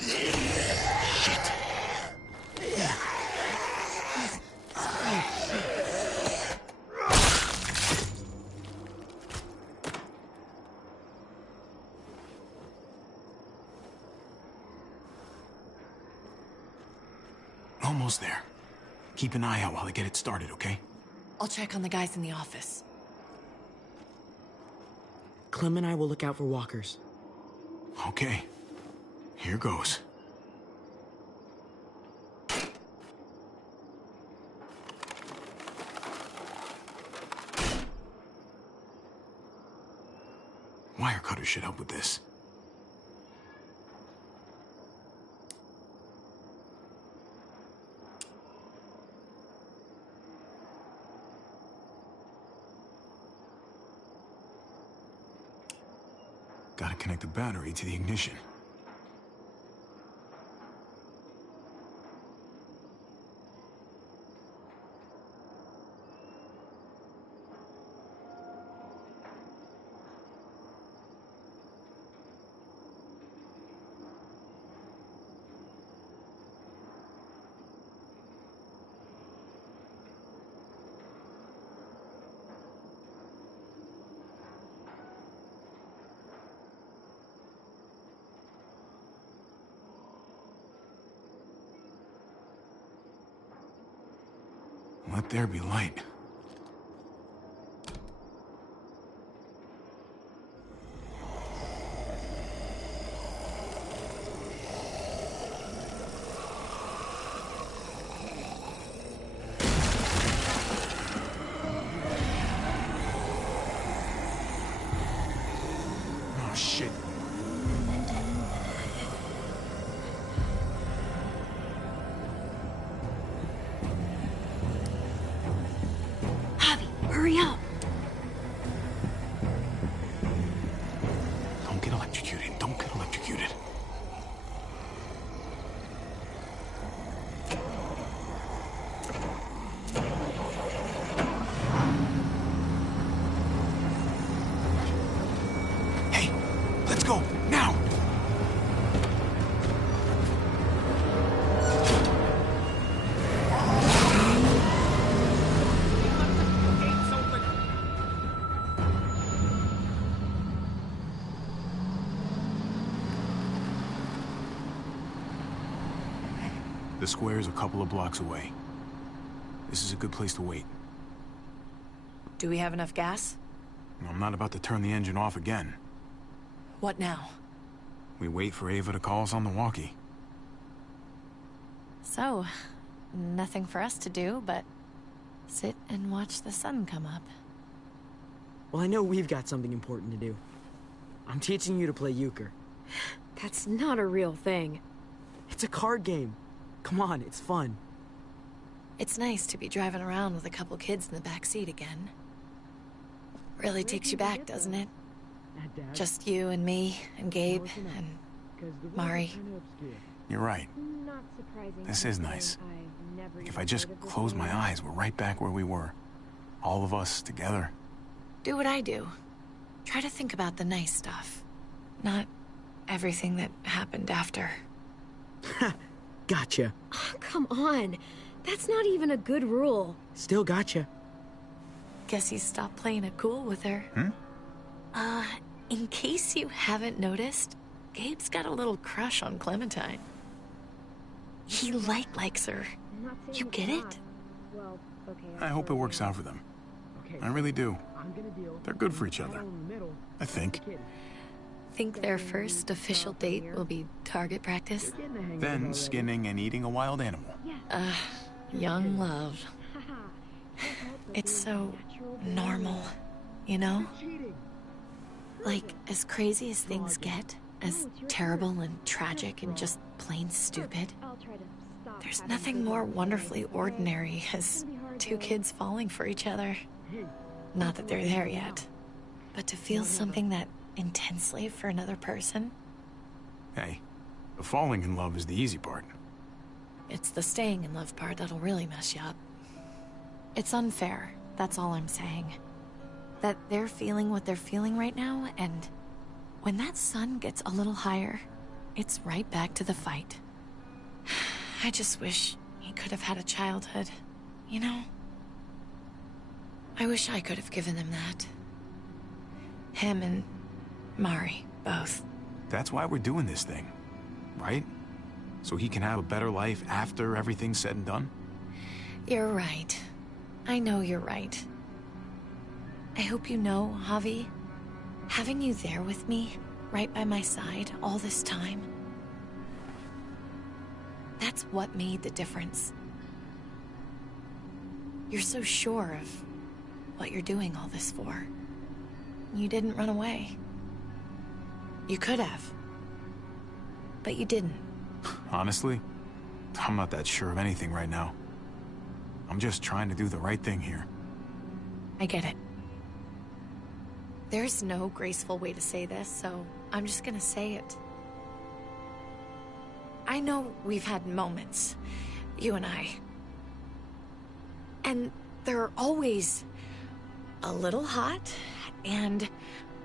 Shit. Almost there. Keep an eye out while I get it started, okay? I'll check on the guys in the office. Clem and I will look out for walkers. Okay. Here goes. Wire cutter should help with this. Gotta connect the battery to the ignition. Let there be light. Oh, shit. Hurry up! Don't get electrocuted. Don't get electrocuted. Hey, let's go, now! The square's a couple of blocks away. This is a good place to wait. Do we have enough gas? I'm not about to turn the engine off again. What now? We wait for Ava to call us on the walkie. So, nothing for us to do but sit and watch the sun come up. Well, I know we've got something important to do. I'm teaching you to play euchre. That's not a real thing. It's a card game. Come on, it's fun. It's nice to be driving around with a couple kids in the back seat again. Really takes you back, doesn't it? Just you and me and Gabe and Mari. You're right. This is nice. Like if I just close my eyes, we're right back where we were. All of us together. Do what I do. Try to think about the nice stuff. Not everything that happened after. Gotcha. Oh, come on. That's not even a good rule. Still gotcha. Guess he stopped playing it cool with her. In case you haven't noticed, Gabe's got a little crush on Clementine. He likes her. You get it? I hope it works out for them. I really do. They're good for each other. I think. Think their first official date will be target practice? Then skinning and eating a wild animal. Young love. It's so normal, you know? Like, as crazy as things get, as terrible and tragic and just plain stupid, there's nothing more wonderfully ordinary as two kids falling for each other. Not that they're there yet, but to feel something that intensely for another person. Hey, the falling in love is the easy part. It's the staying in love part that'll really mess you up. It's unfair, that's all I'm saying. That they're feeling what they're feeling right now, and when that sun gets a little higher, it's right back to the fight. I just wish he could have had a childhood, you know? I wish I could have given him that. Him and Mari, both. That's why we're doing this thing, right? So he can have a better life after everything's said and done? You're right. I know you're right. I hope you know, Javi, having you there with me, right by my side, all this time, that's what made the difference. You're so sure of what you're doing all this for. You didn't run away. You could have. But you didn't. Honestly, I'm not that sure of anything right now. I'm just trying to do the right thing here. I get it. There's no graceful way to say this, so I'm just gonna say it. I know we've had moments, you and I. And they're always a little hot, and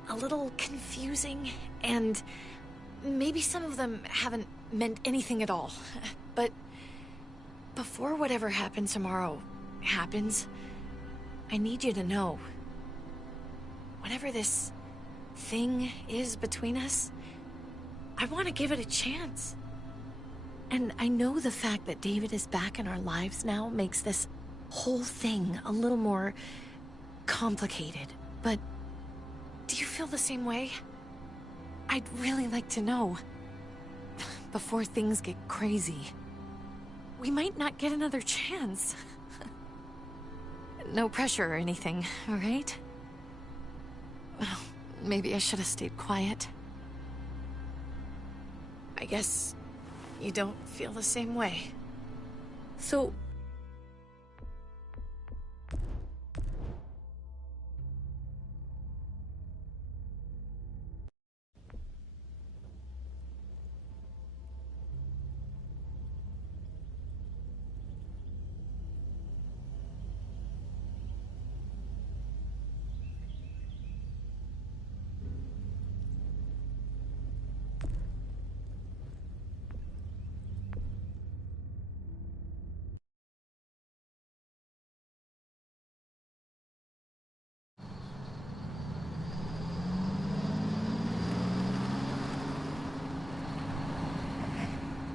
a little confusing, and maybe some of them haven't meant anything at all. But before whatever happens tomorrow happens, I need you to know, whatever this thing is between us, I want to give it a chance. And I know the fact that David is back in our lives now makes this whole thing a little more complicated, but do you feel the same way? I'd really like to know, before things get crazy. We might not get another chance. No pressure or anything, all right? Well, maybe I should have stayed quiet. I guess you don't feel the same way. So...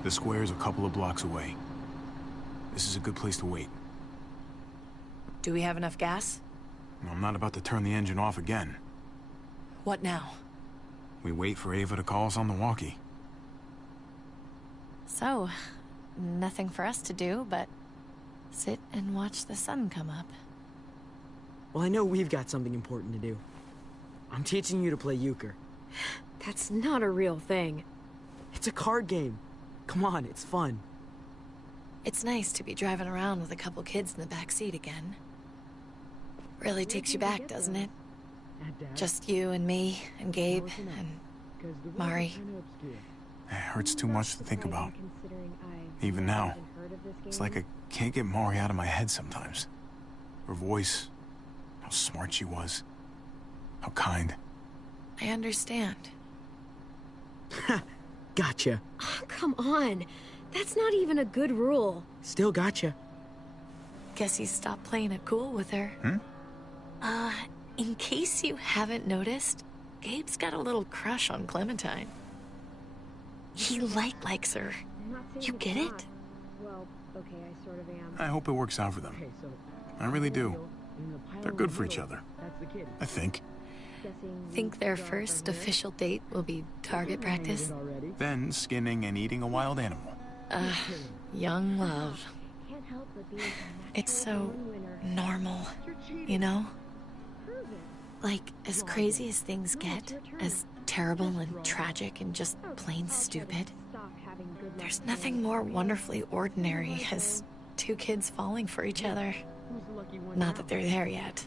The square's a couple of blocks away. This is a good place to wait. Do we have enough gas? I'm not about to turn the engine off again. What now? We wait for Ava to call us on the walkie. So, nothing for us to do but sit and watch the sun come up. Well, I know we've got something important to do. I'm teaching you to play euchre. That's not a real thing. It's a card game. Come on, it's fun. It's nice to be driving around with a couple kids in the back seat again. Really takes you back, doesn't it? Just you and me and Gabe and Mari. It hurts too much to think about. Even now, it's like I can't get Mari out of my head sometimes. Her voice, how smart she was, how kind. I understand. Gotcha. Oh, come on. That's not even a good rule. Still gotcha. Guess he stopped playing it cool with her. In case you haven't noticed, Gabe's got a little crush on Clementine. He likes her. You get it? Well, okay, I sort of am. I hope it works out for them. I really do. They're good for each other. I think. Think their first official date will be target practice? Then skinning and eating a wild animal. Young love. It's so normal, you know? Like, as crazy as things get, as terrible and tragic and just plain stupid, there's nothing more wonderfully ordinary as two kids falling for each other. Not that they're there yet,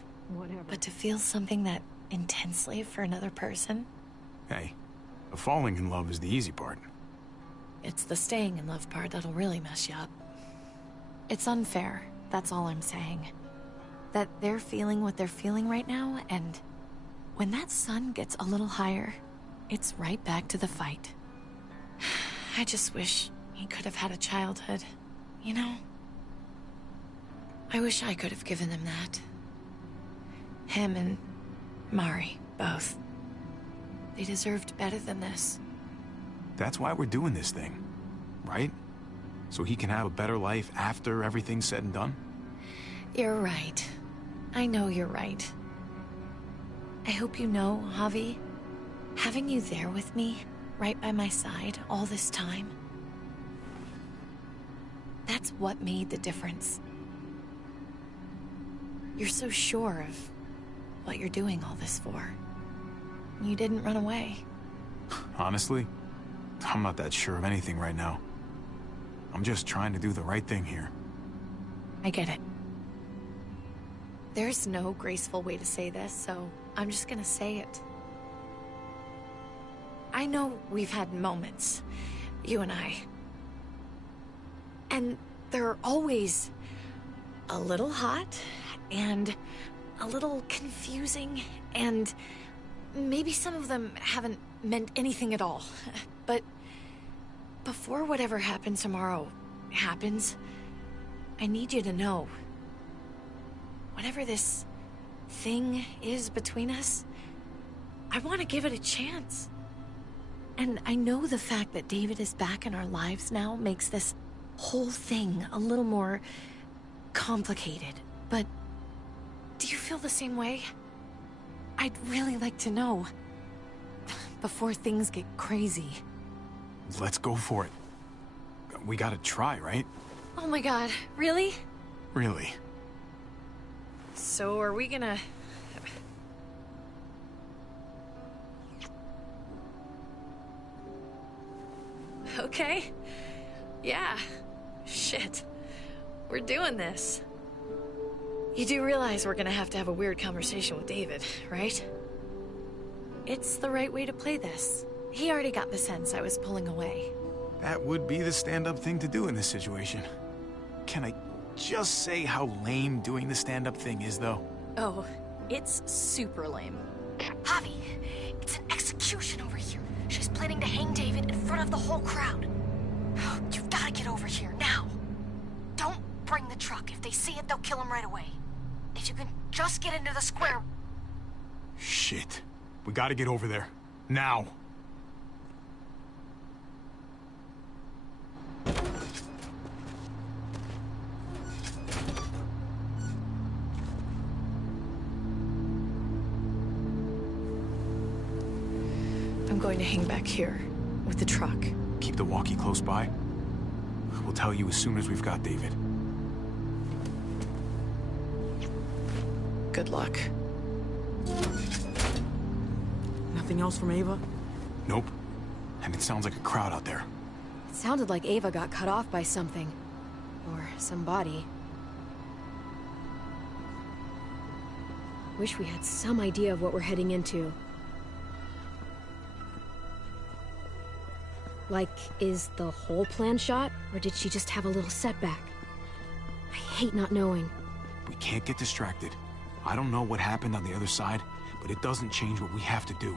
but to feel something that intensely for another person. Hey, the falling in love is the easy part. It's the staying in love part that'll really mess you up. It's unfair, that's all I'm saying. That they're feeling what they're feeling right now, and when that sun gets a little higher, it's right back to the fight. I just wish he could have had a childhood, you know? I wish I could have given him that. Him and Mari, both. They deserved better than this. That's why we're doing this thing, right? So he can have a better life after everything's said and done? You're right. I know you're right. I hope you know, Javi, having you there with me, right by my side, all this time, that's what made the difference. You're so sure of what you're doing all this for. You didn't run away. Honestly, I'm not that sure of anything right now. I'm just trying to do the right thing here. I get it. There's no graceful way to say this, so I'm just gonna say it. I know we've had moments, you and I. And they're always a little hot, and a little confusing, and maybe some of them haven't meant anything at all. But before whatever happens tomorrow happens, I need you to know, whatever this thing is between us, I want to give it a chance. And I know the fact that David is back in our lives now makes this whole thing a little more complicated, but do you feel the same way? I'd really like to know, before things get crazy. Let's go for it. We gotta try, right? Oh my god, really? Really. So are we gonna... Okay. Yeah. Shit. We're doing this. You do realize we're gonna have to have a weird conversation with David, right? It's the right way to play this. He already got the sense I was pulling away. That would be the stand-up thing to do in this situation. Can I just say how lame doing the stand-up thing is, though? Oh, it's super lame. Javi, it's an execution over here. She's planning to hang David in front of the whole crowd. You've got to get over here, now. Don't bring the truck. If they see it, they'll kill him right away. If you can just get into the square... Shit. We gotta get over there. Now. I'm going to hang back here, with the truck. Keep the walkie close by. We'll tell you as soon as we've got David. Good luck. Nothing else from Ava? Nope. And it sounds like a crowd out there. It sounded like Ava got cut off by something. Or somebody. Wish we had some idea of what we're heading into. Like, is the whole plan shot? Or did she just have a little setback? I hate not knowing. We can't get distracted. I don't know what happened on the other side, but it doesn't change what we have to do.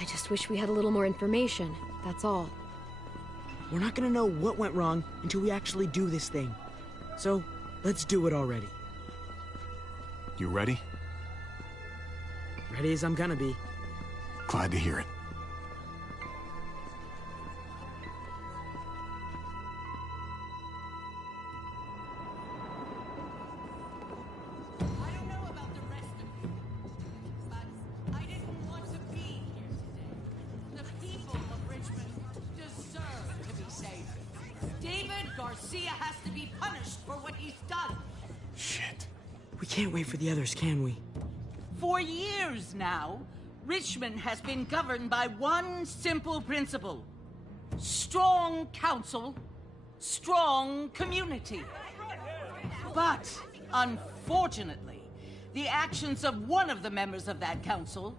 I just wish we had a little more information, that's all. We're not gonna know what went wrong until we actually do this thing. So, let's do it already. You ready? Ready as I'm gonna be. Glad to hear it. Garcia has to be punished for what he's done. Shit. We can't wait for the others, can we? For years now, Richmond has been governed by one simple principle. Strong council, strong community. But, unfortunately, the actions of one of the members of that council,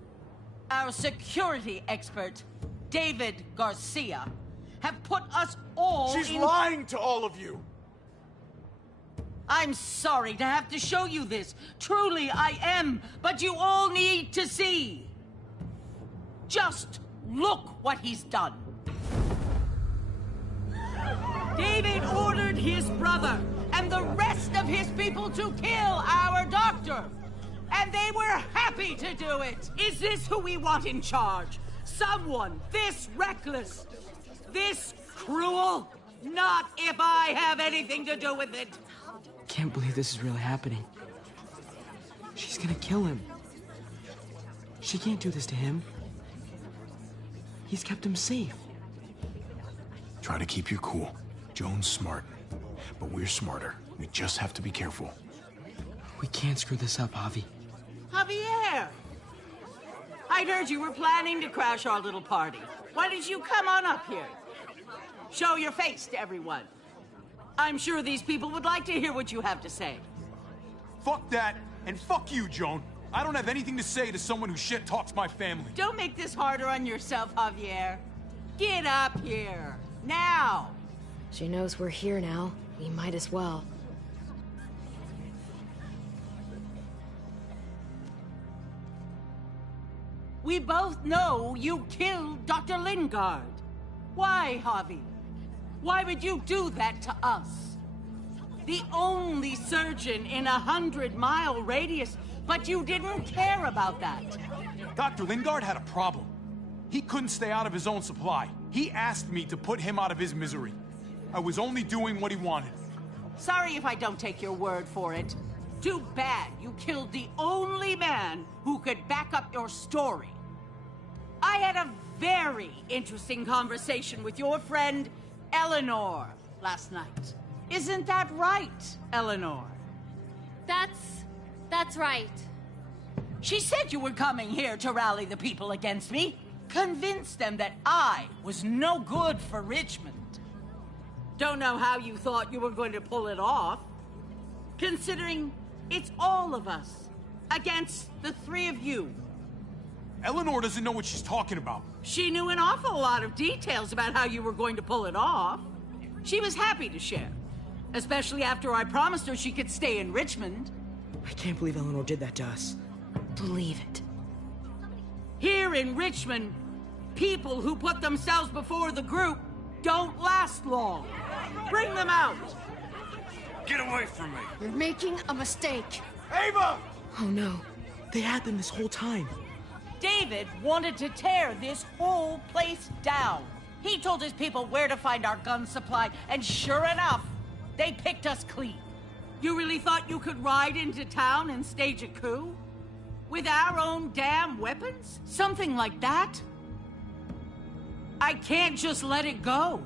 our security expert, David Garcia, have put us all She's lying to all of you! I'm sorry to have to show you this. Truly, I am. But you all need to see. Just look what he's done. David ordered his brother and the rest of his people to kill our doctor. And they were happy to do it. Is this who we want in charge? Someone this reckless, this cruel? Not if I have anything to do with it. Can't believe this is really happening. She's gonna kill him. She can't do this to him. He's kept him safe. Try to keep your cool. Joan's smart, but we're smarter. We just have to be careful. We can't screw this up, Javi. Javier! I'd heard you were planning to crash our little party. Why did you come on up here? Show your face to everyone. I'm sure these people would like to hear what you have to say. Fuck that, and fuck you, Joan. I don't have anything to say to someone who shit-talks my family. Don't make this harder on yourself, Javier. Get up here, now. She knows we're here now. We might as well. We both know you killed Dr. Lingard. Why, Javi? Why would you do that to us? The only surgeon in a 100-mile radius, but you didn't care about that. Dr. Lingard had a problem. He couldn't stay out of his own supply. He asked me to put him out of his misery. I was only doing what he wanted. Sorry if I don't take your word for it. Too bad you killed the only man who could back up your story. I had a very interesting conversation with your friend, Eleanor, last night. Isn't that right, Eleanor? That's right. She said you were coming here to rally the people against me, convince them that I was no good for Richmond. Don't know how you thought you were going to pull it off, considering it's all of us against the three of you. Eleanor doesn't know what she's talking about. She knew an awful lot of details about how you were going to pull it off. She was happy to share, especially after I promised her she could stay in Richmond. I can't believe Eleanor did that to us. Believe it. Here in Richmond, people who put themselves before the group don't last long. Bring them out. Get away from me. You're making a mistake. Ava! Oh no. They had them this whole time. David wanted to tear this whole place down. He told his people where to find our gun supply, and sure enough, they picked us clean. You really thought you could ride into town and stage a coup? With our own damn weapons? Something like that? I can't just let it go.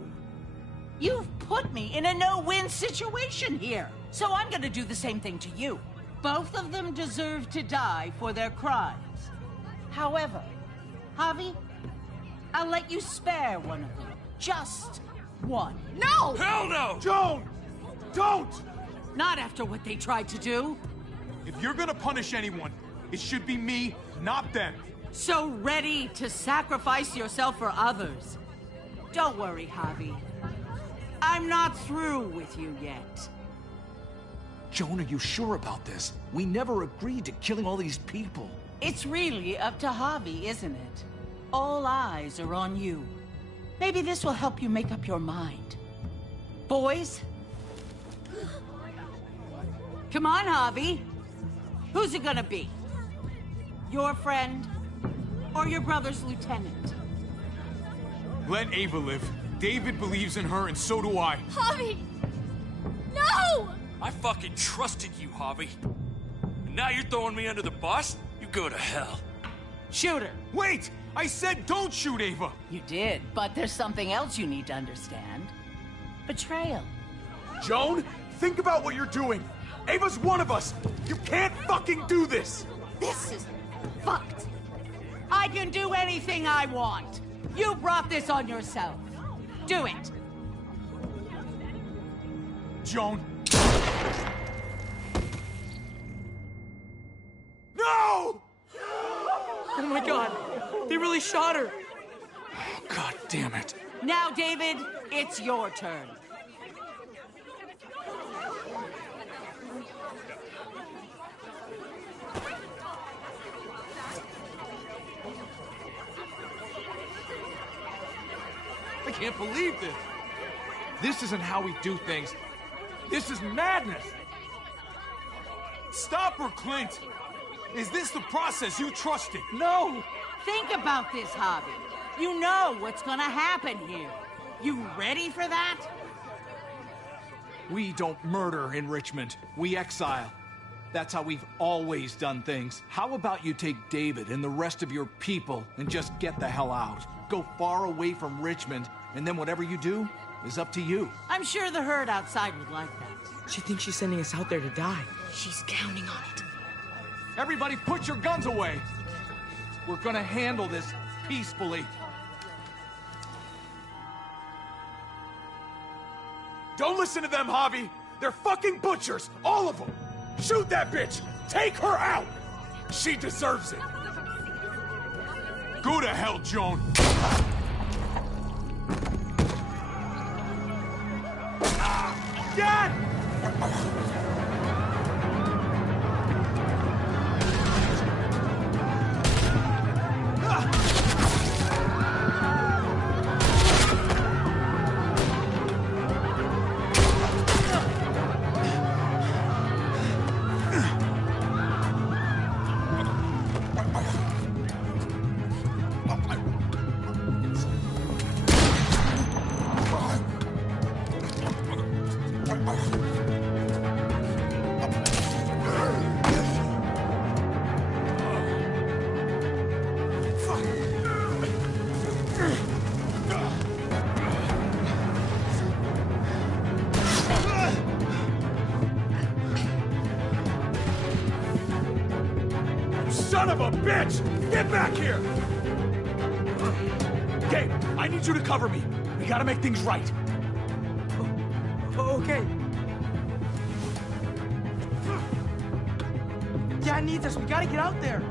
You've put me in a no-win situation here, so I'm gonna do the same thing to you. Both of them deserve to die for their crimes. However, Javi, I'll let you spare one of them. Just one. No! Hell no! Joan! Don't! Not after what they tried to do. If you're gonna punish anyone, it should be me, not them. So ready to sacrifice yourself for others. Don't worry, Javi. I'm not through with you yet. Joan, are you sure about this? We never agreed to killing all these people. It's really up to Javi, isn't it? All eyes are on you. Maybe this will help you make up your mind. Boys? Come on, Javi. Who's it gonna be? Your friend or your brother's lieutenant? Let Ava live. David believes in her, and so do I. Javi! No! I fucking trusted you, Javi. And now you're throwing me under the bus? You go to hell. Shoot her. Wait! I said don't shoot Ava! You did, but there's something else you need to understand. Betrayal. Joan, think about what you're doing. Ava's one of us. You can't fucking do this. This is fucked. I can do anything I want. You brought this on yourself. Do it. Joan. No! Oh my god. They really shot her. Oh, god damn it. Now, David, it's your turn. I can't believe this. This isn't how we do things. This is madness! Stop her, Clint! Is this the process you trusted? No! Think about this, Harvey. You know what's gonna happen here. You ready for that? We don't murder in Richmond. We exile. That's how we've always done things. How about you take David and the rest of your people and just get the hell out? Go far away from Richmond, and then whatever you do is up to you. I'm sure the herd outside would like that. She thinks she's sending us out there to die. She's counting on it. Everybody put your guns away! We're gonna handle this peacefully. Don't listen to them, Javi! They're fucking butchers! All of them! Shoot that bitch! Take her out! She deserves it! Go to hell, Joan! Dad! Son of a bitch! Get back here! Gabe, I need you to cover me. We gotta make things right. Okay. Dad needs us. We gotta get out there.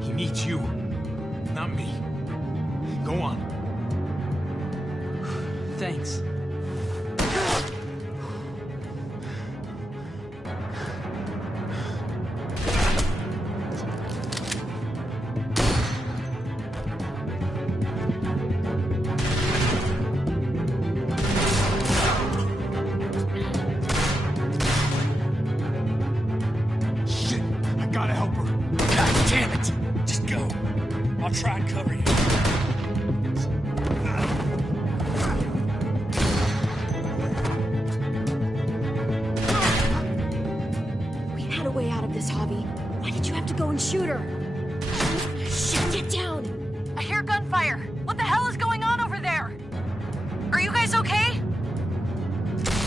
He needs you, not me. Go on. Thanks. Try and cover you. We had a way out of this, Javi. Why did you have to go and shoot her? Shit, get down! I hear gunfire. What the hell is going on over there? Are you guys okay?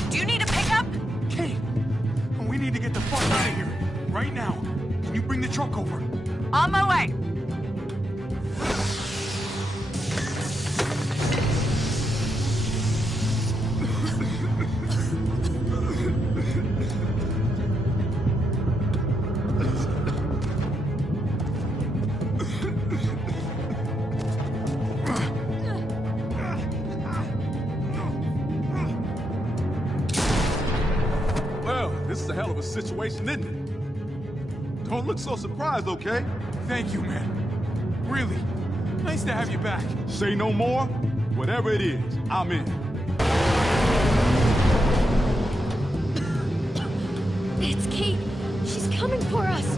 Do you need a pickup? Kate, we need to get the fuck out of here. Right now. Can you bring the truck over? On my way. This is a hell of a situation, isn't it? Don't look so surprised, okay? Thank you, man. Really. Nice to have you back. Say no more. Whatever it is, I'm in. It's Kate. She's coming for us.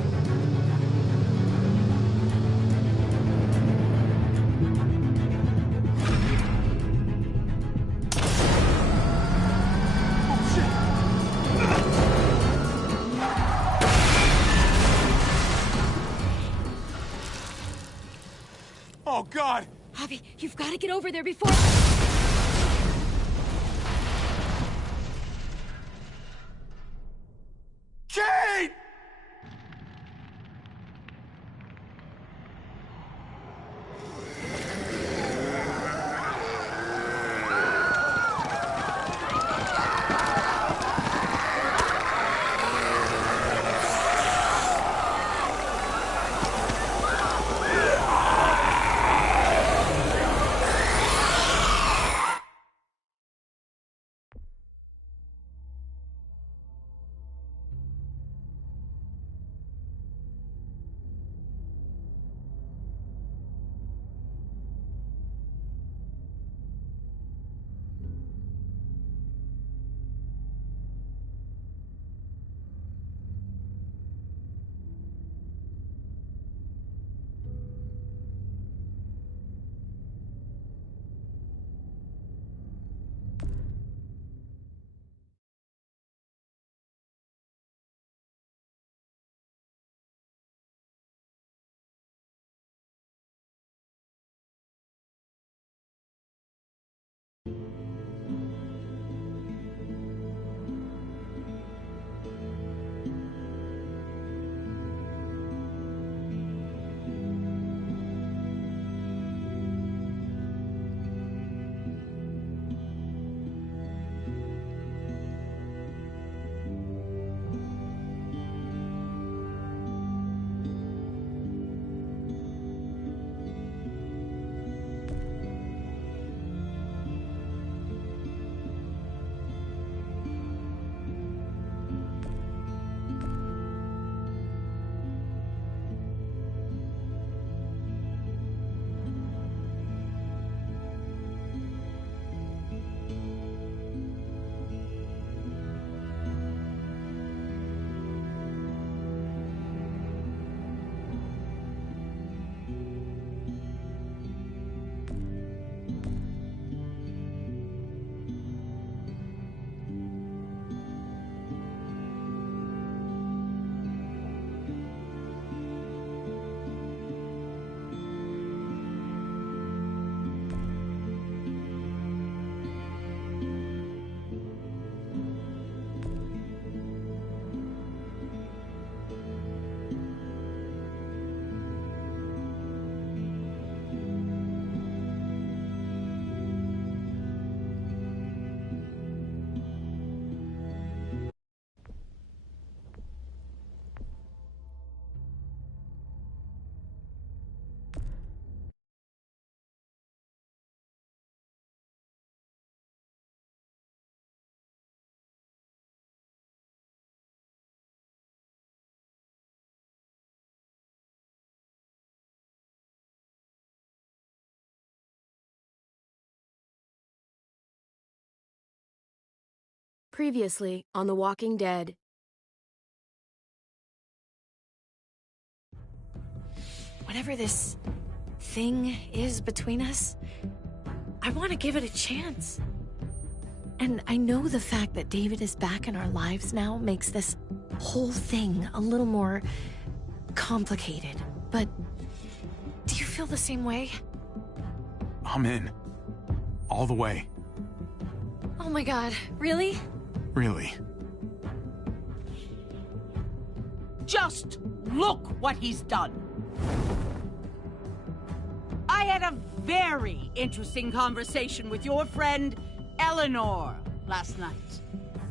Oh, God! Javi, you've got to get over there before... Kate! Previously on The Walking Dead. Whatever this thing is between us, I want to give it a chance. And I know the fact that David is back in our lives now makes this whole thing a little more complicated. But do you feel the same way? I'm in. All the way. Oh my god, really? Really. Just look what he's done. I had a very interesting conversation with your friend Eleanor last night.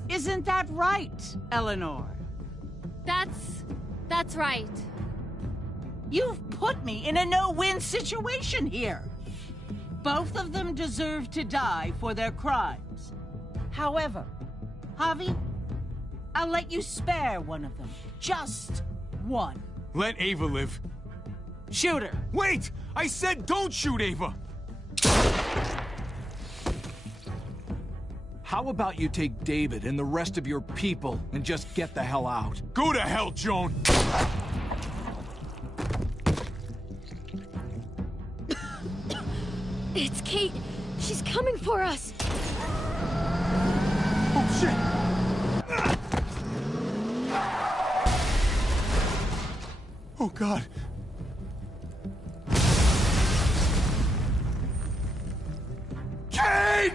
Isn't that right, Eleanor? That's right. You've put me in a no-win situation here. Both of them deserve to die for their crimes. However, Javi, I'll let you spare one of them. Just one. Let Ava live. Shoot her. Wait! I said don't shoot Ava! How about you take David and the rest of your people and just get the hell out? Go to hell, Joan! It's Kate. She's coming for us. Oh, shit! Oh, God. Kate!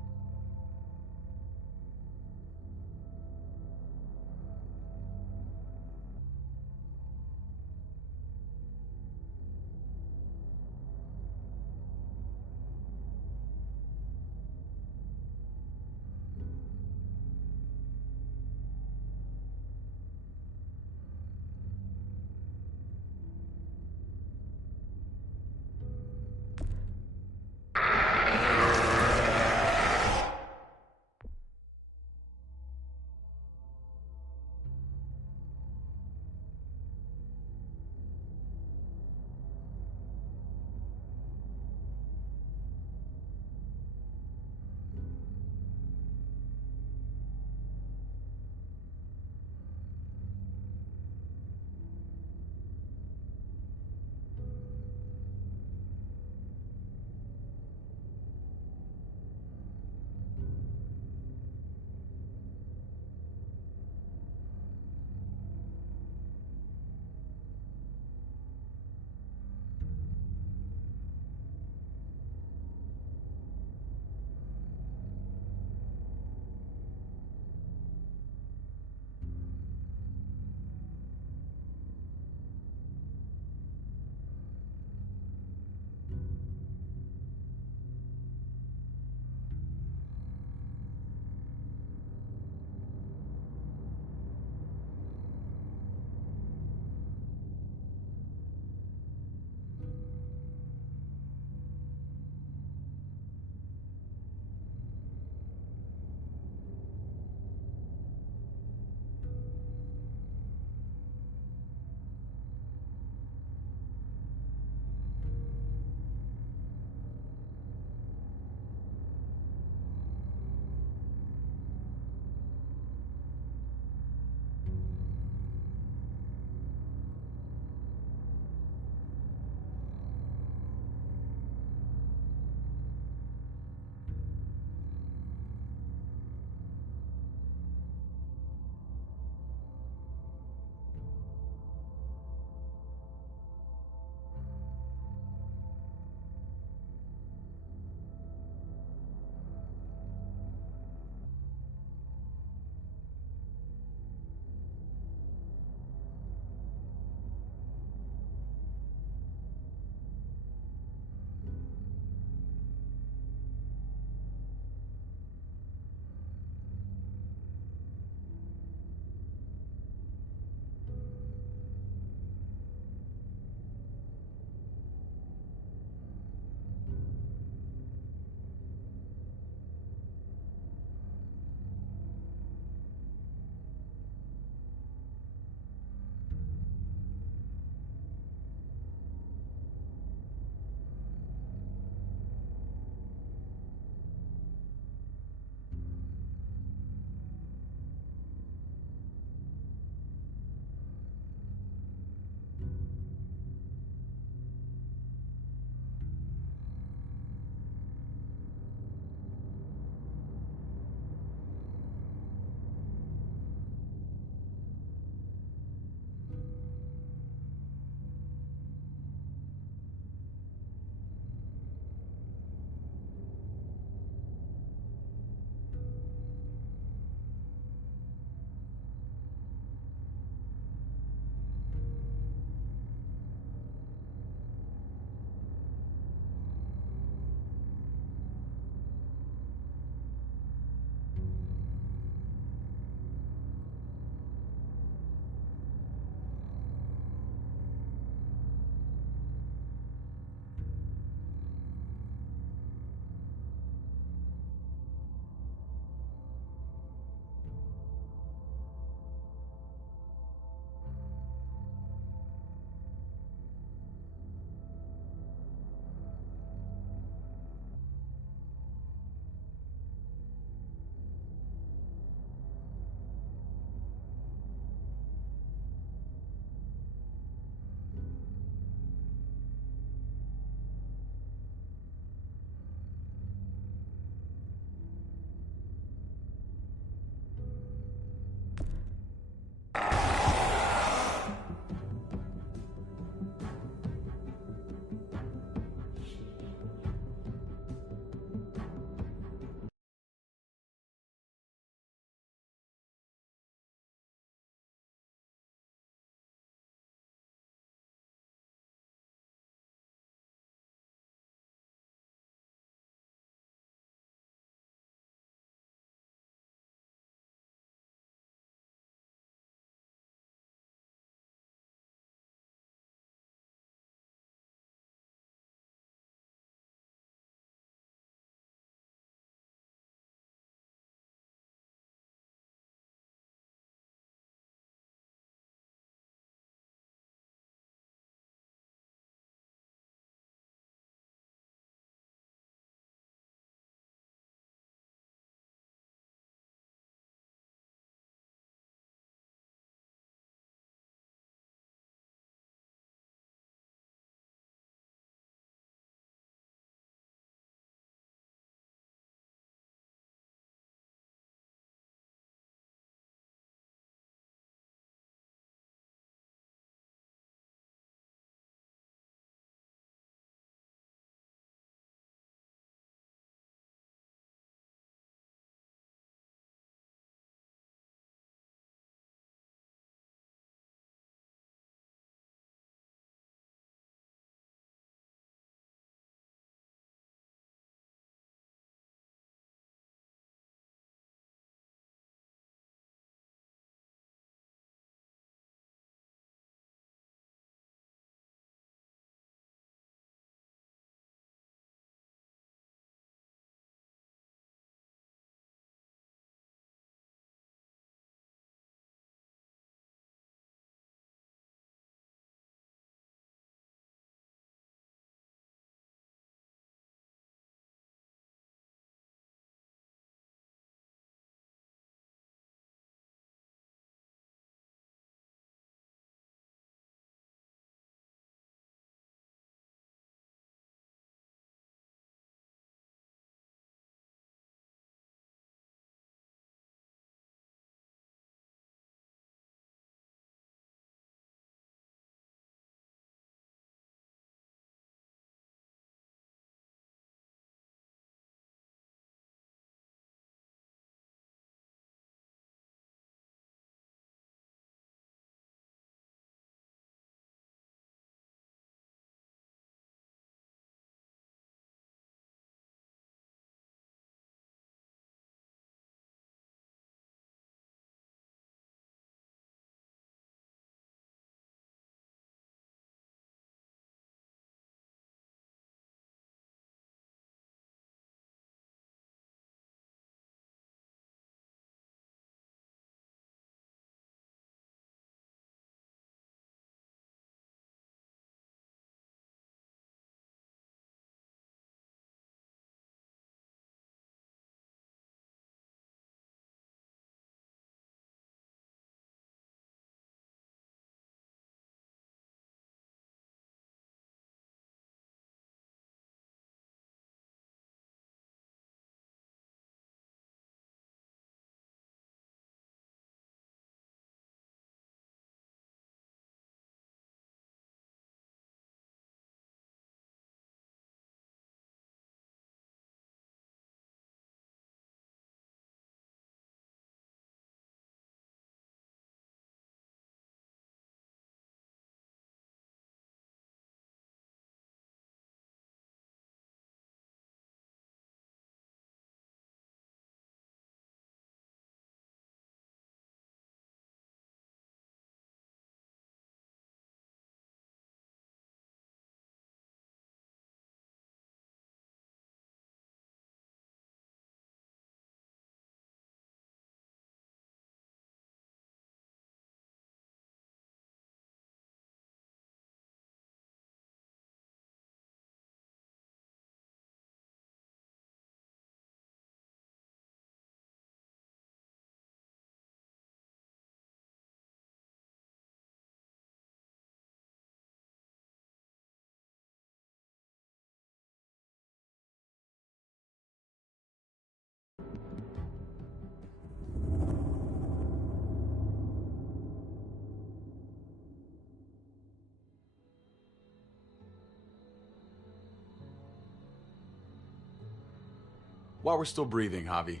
While we're still breathing, Javi.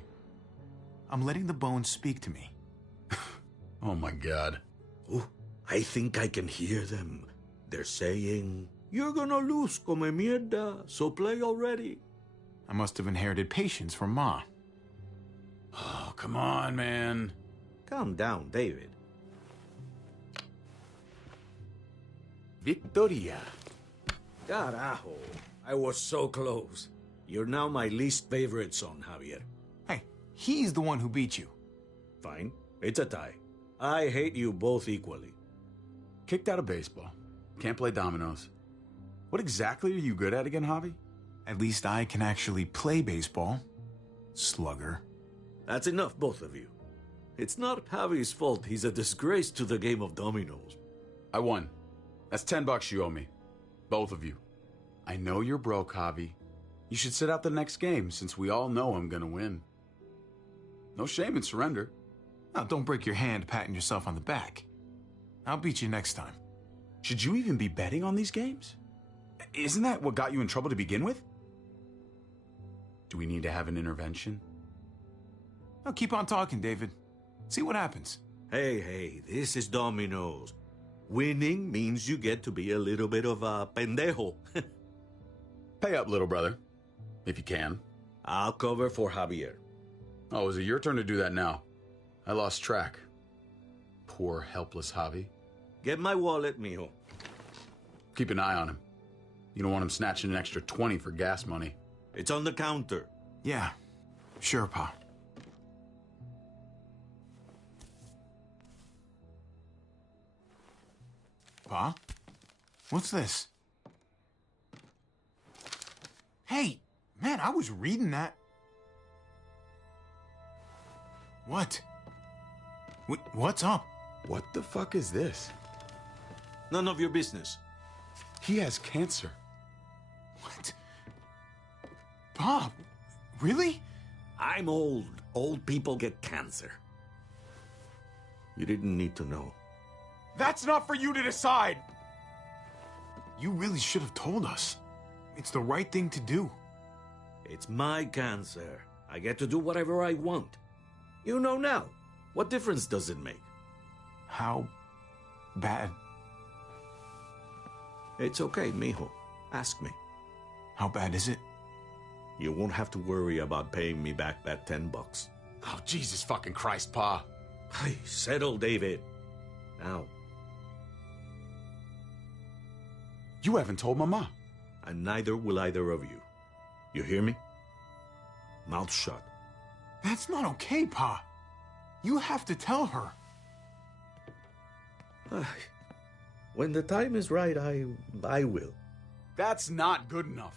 I'm letting the bones speak to me. Oh my God. Oh, I think I can hear them. They're saying, "You're gonna lose, come mierda, so play already." I must have inherited patience from Ma. Oh, come on, man. Calm down, David. Victoria. Carajo, I was so close. You're now my least favorite son, Javier. Hey, he's the one who beat you. Fine, it's a tie. I hate you both equally. Kicked out of baseball. Can't play dominoes. What exactly are you good at again, Javi? At least I can actually play baseball. Slugger. That's enough, both of you. It's not Javi's fault he's a disgrace to the game of dominoes. I won. That's $10 you owe me. Both of you. I know you're broke, Javi. You should sit out the next game, since we all know I'm gonna win. No shame in surrender. Now, don't break your hand patting yourself on the back. I'll beat you next time. Should you even be betting on these games? Isn't that what got you in trouble to begin with? Do we need to have an intervention? Now, keep on talking, David. See what happens. Hey, this is dominoes. Winning means you get to be a little bit of a pendejo. Pay up, little brother. If you can. I'll cover for Javier. Oh, is it your turn to do that now? I lost track. Poor, helpless Javi. Get my wallet, mijo. Keep an eye on him. You don't want him snatching an extra 20 for gas money. It's on the counter. Yeah, sure, Pa. Pa? What's this? Hey, man, I was reading that. What? What's up? What the fuck is this? None of your business. He has cancer. What? Pa, really? I'm old. Old people get cancer. You didn't need to know. That's not for you to decide! You really should have told us. It's the right thing to do. It's my cancer. I get to do whatever I want. You know now. What difference does it make? How bad? It's okay, mijo. Ask me. How bad is it? You won't have to worry about paying me back that $10. Oh, Jesus fucking Christ, Pa. Hey, settle, David. Now. You haven't told Mama. And neither will either of you. You hear me? Mouth shut. That's not okay, Pa. You have to tell her. When the time is right, I will. That's not good enough.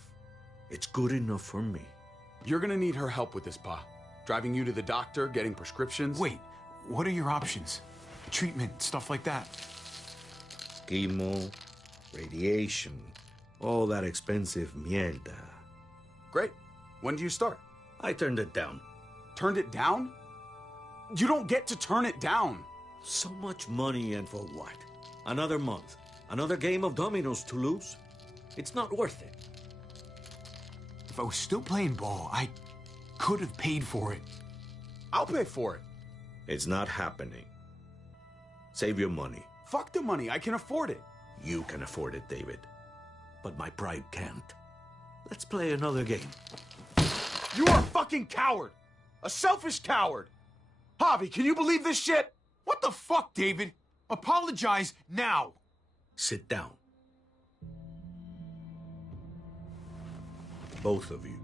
It's good enough for me. You're gonna need her help with this, Pa. Driving you to the doctor, getting prescriptions. Wait, what are your options? Treatment, stuff like that. Chemo, radiation, all that expensive mierda. Great. When do you start? I turned it down. Turned it down? You don't get to turn it down. So much money, and for what? Another month. Another game of dominoes to lose? It's not worth it. If I was still playing ball, I could have paid for it. I'll pay for it. It's not happening. Save your money. Fuck the money. I can afford it. You can afford it, David. But my pride can't. Let's play another game. You are a fucking coward. A selfish coward. Javi, can you believe this shit? What the fuck, David? Apologize now. Sit down. Both of you.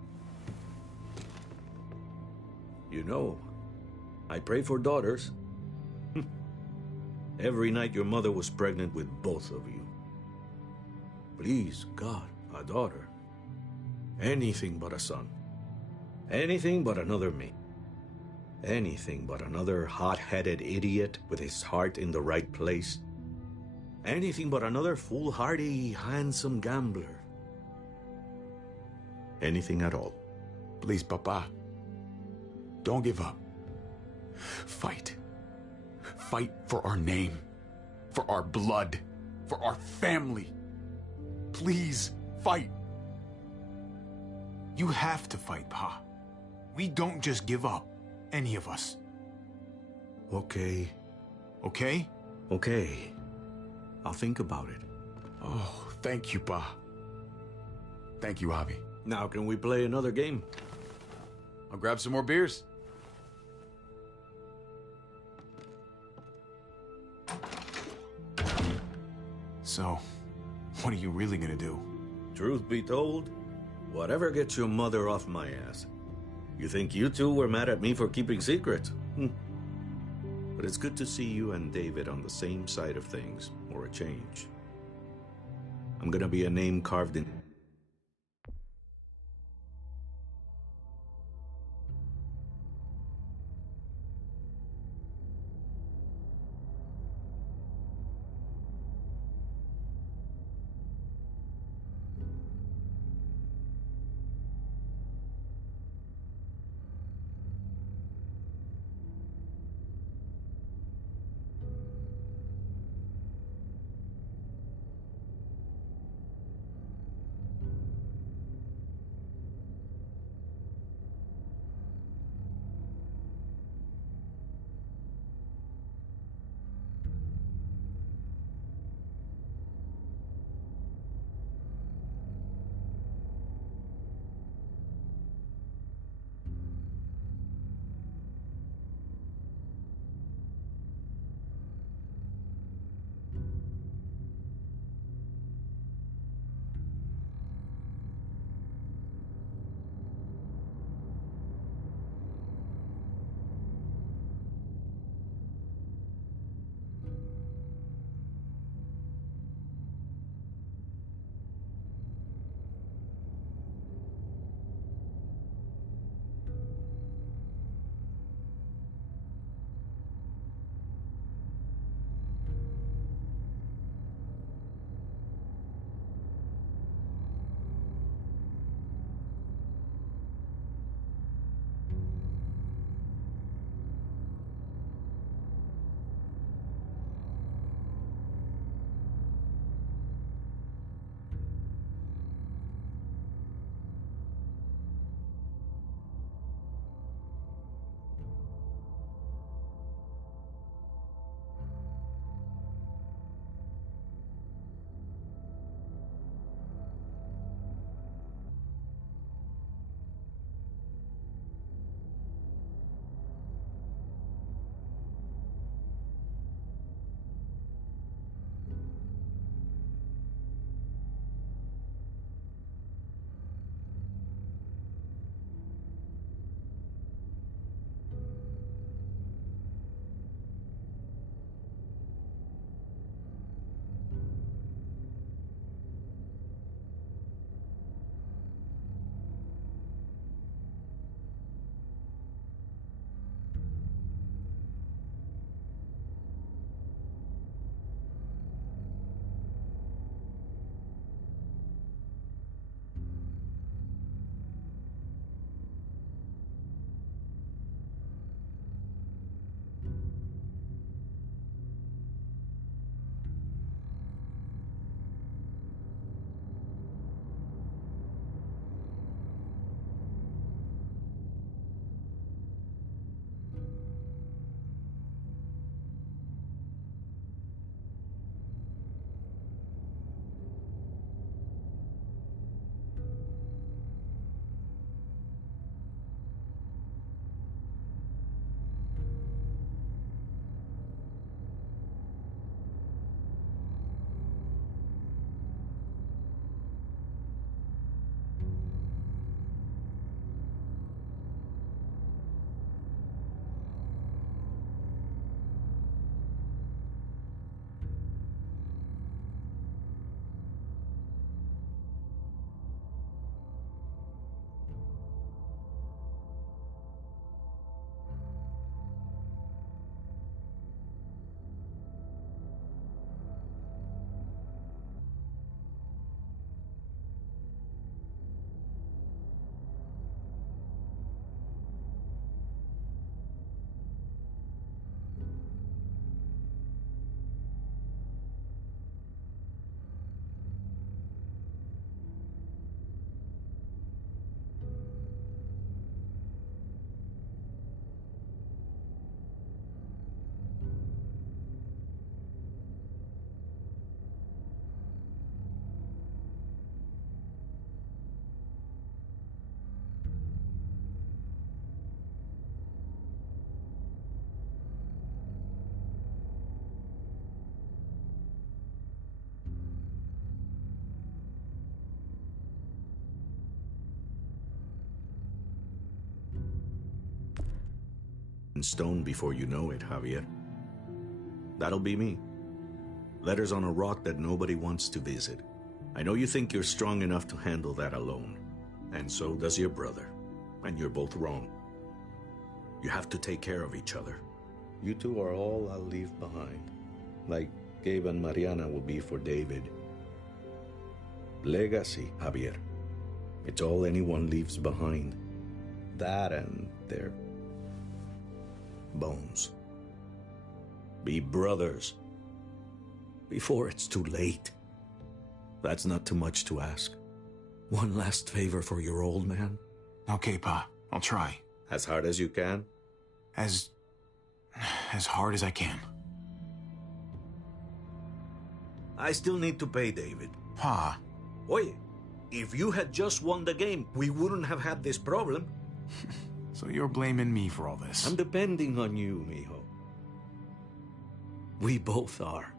You know, I pray for daughters. Every night your mother was pregnant with both of you. Please, God, a daughter. Anything but a son. Anything but another me. Anything but another hot-headed idiot with his heart in the right place. Anything but another foolhardy, handsome gambler. Anything at all. Please, Papa. Don't give up. Fight. Fight for our name. For our blood. For our family. Please, fight. You have to fight, Pa. We don't just give up. Any of us. Okay. Okay? Okay. I'll think about it. Oh, thank you, Pa. Thank you, Javi. Now, can we play another game? I'll grab some more beers. So, what are you really gonna do? Truth be told, whatever gets your mother off my ass. You think you two were mad at me for keeping secrets? But it's good to see you and David on the same side of things, or a change. I'm gonna be a name carved in... in stone before you know it, Javier. That'll be me. Letters on a rock that nobody wants to visit. I know you think you're strong enough to handle that alone. And so does your brother. And you're both wrong. You have to take care of each other. You two are all I'll leave behind. Like Gabe and Mariana will be for David. Legacy, Javier. It's all anyone leaves behind. That and their bones. Be brothers. Before it's too late. That's not too much to ask. One last favor for your old man? Okay, Pa. I'll try. As hard as you can? As hard as I can. I still need to pay David. Pa. Oye, if you had just won the game, we wouldn't have had this problem. So you're blaming me for all this? I'm depending on you, mijo. We both are.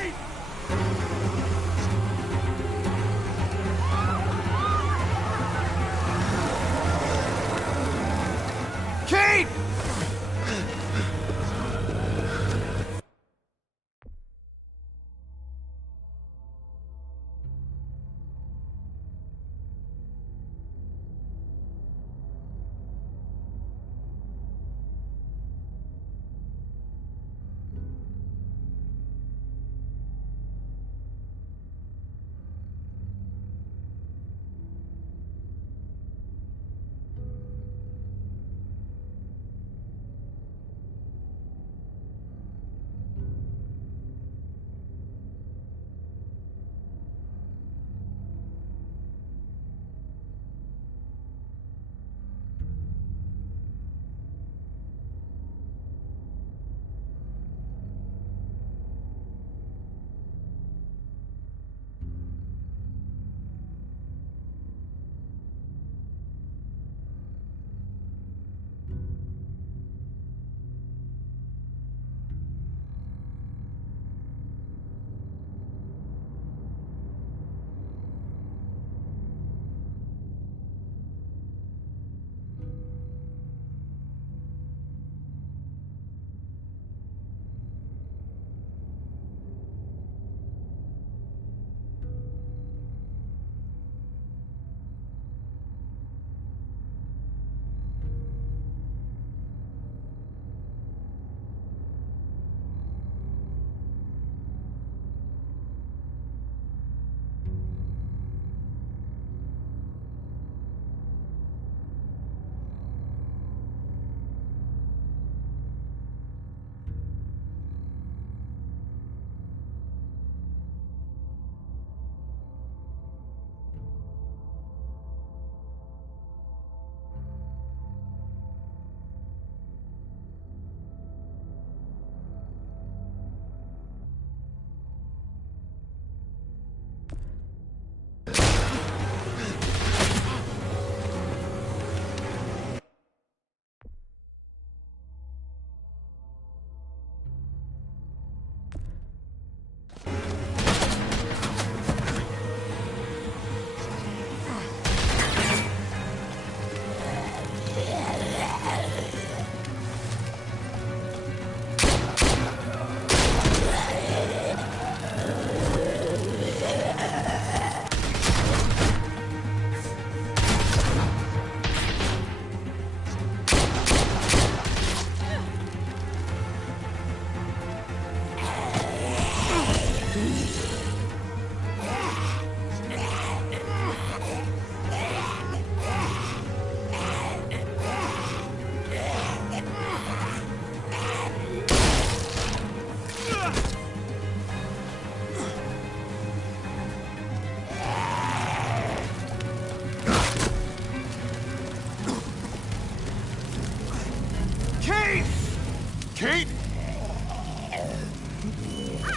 Kate! Kate!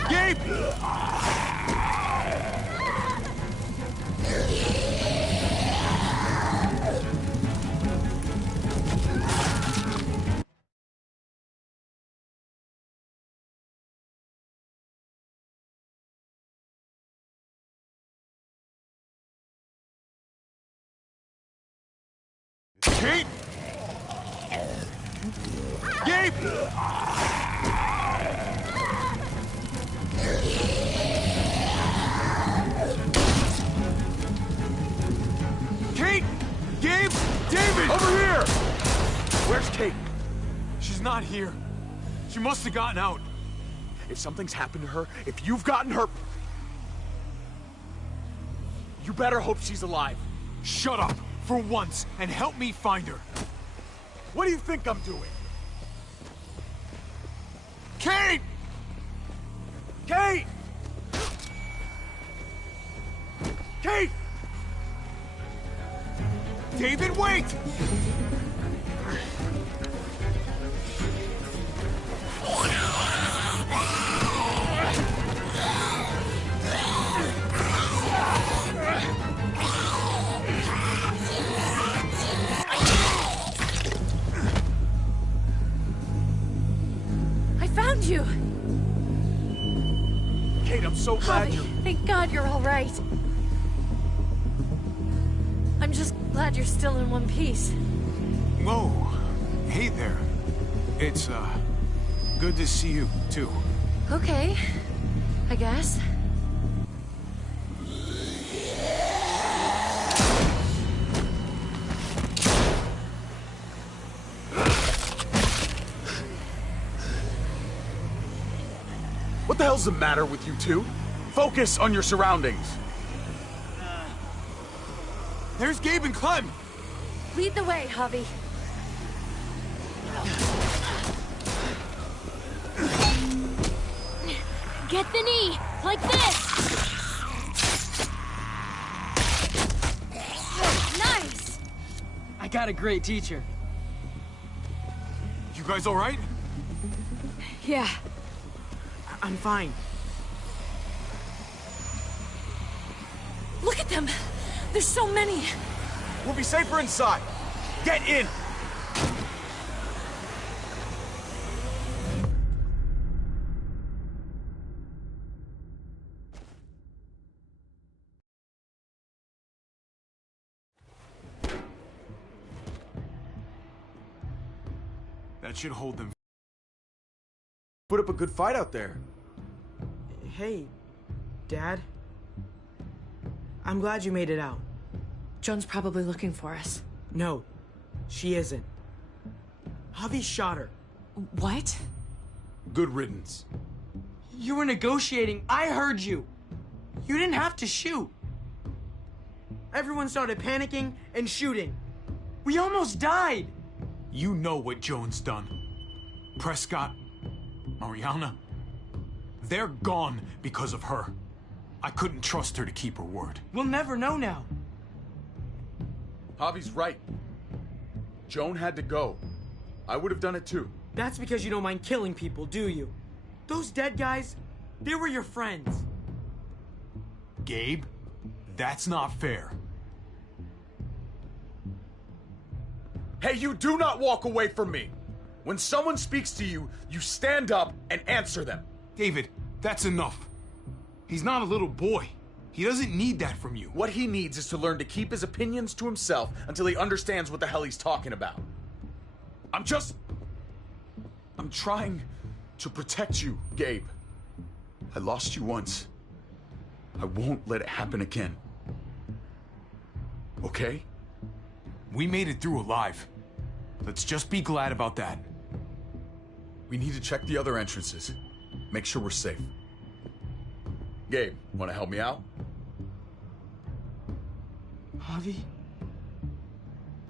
Gabe! Kate! Gabe! Kate! Gabe! David! Over here! Where's Kate? She's not here. She must have gotten out. If something's happened to her, if you've gotten her... You better hope she's alive. Shut up, for once, and help me find her. What do you think I'm doing? Kate! Kate! Kate! David, wait! I found you! Kate, I'm so glad Javi, you're... thank God you're all right. I'm just glad you're still in one piece. Whoa. Hey there. It's, good to see you, too. Okay, I guess. What the hell's the matter with you two? Focus on your surroundings. There's Gabe and Clem! Lead the way, Javi. Get the knee! Like this! Nice! I got a great teacher. You guys alright? Yeah. I'm fine. Look at them! There's so many! We'll be safer inside. Get in! That should hold them. Put up a good fight out there. Hey, Dad. I'm glad you made it out. Joan's probably looking for us. No, she isn't. Javi shot her. What? Good riddance. You were negotiating. I heard you. You didn't have to shoot. Everyone started panicking and shooting. We almost died. You know what Joan's done. Prescott, Mariana, they're gone because of her. I couldn't trust her to keep her word. We'll never know now. Javi's right. Joan had to go. I would have done it too. That's because you don't mind killing people, do you? Those dead guys, they were your friends. Gabe, that's not fair. Hey, you do not walk away from me. When someone speaks to you, you stand up and answer them. David, that's enough. He's not a little boy. He doesn't need that from you. What he needs is to learn to keep his opinions to himself until he understands what the hell he's talking about. I'm trying to protect you, Gabe. I lost you once. I won't let it happen again. Okay? We made it through alive. Let's just be glad about that. We need to check the other entrances. Make sure we're safe. Gabe, want to help me out? Javi?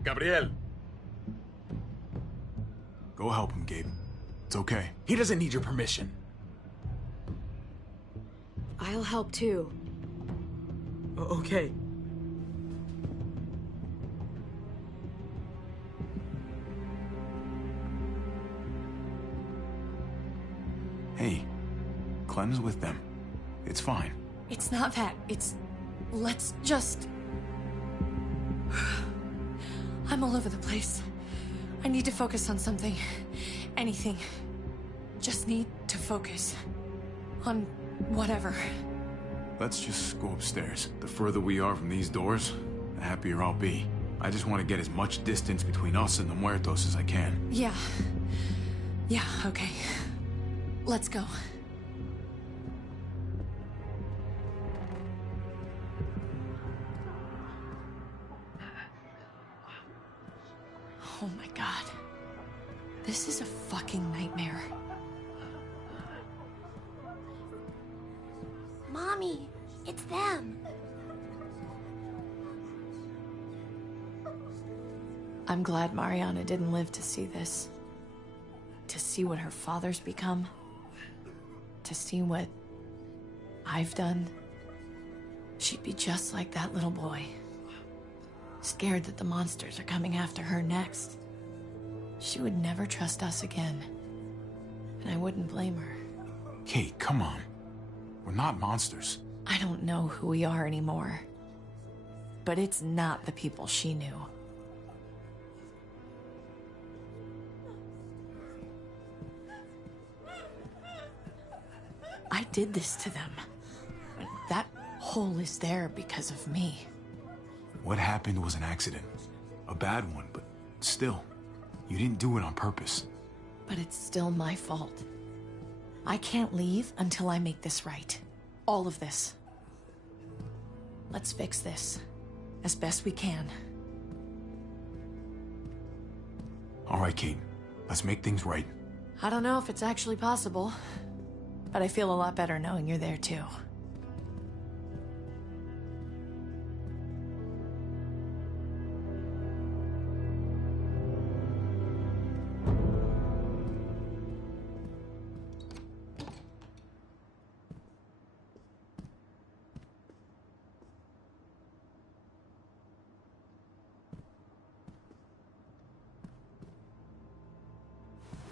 Gabriel. Go help him, Gabe. It's okay. He doesn't need your permission. I'll help too. Okay. Hey, Clem's with them. It's fine. It's not that. It's... Let's just... I'm all over the place. I need to focus on something. Anything. Just need to focus. On whatever. Let's just go upstairs. The further we are from these doors, the happier I'll be. I just want to get as much distance between us and the Muertos as I can. Yeah. Yeah, okay. Let's go. Oh my God. This is a fucking nightmare. Mommy, it's them. I'm glad Mariana didn't live to see this. To see what her father's become. To see what I've done. She'd be just like that little boy. Scared that the monsters are coming after her next. She would never trust us again. And I wouldn't blame her. Kate, come on. We're not monsters. I don't know who we are anymore. But it's not the people she knew. I did this to them. hole is there because of me. What happened was an accident. A bad one, but still. You didn't do it on purpose. But it's still my fault. I can't leave until I make this right. All of this. Let's fix this. As best we can. All right, Kate. Let's make things right. I don't know if it's actually possible, but I feel a lot better knowing you're there too.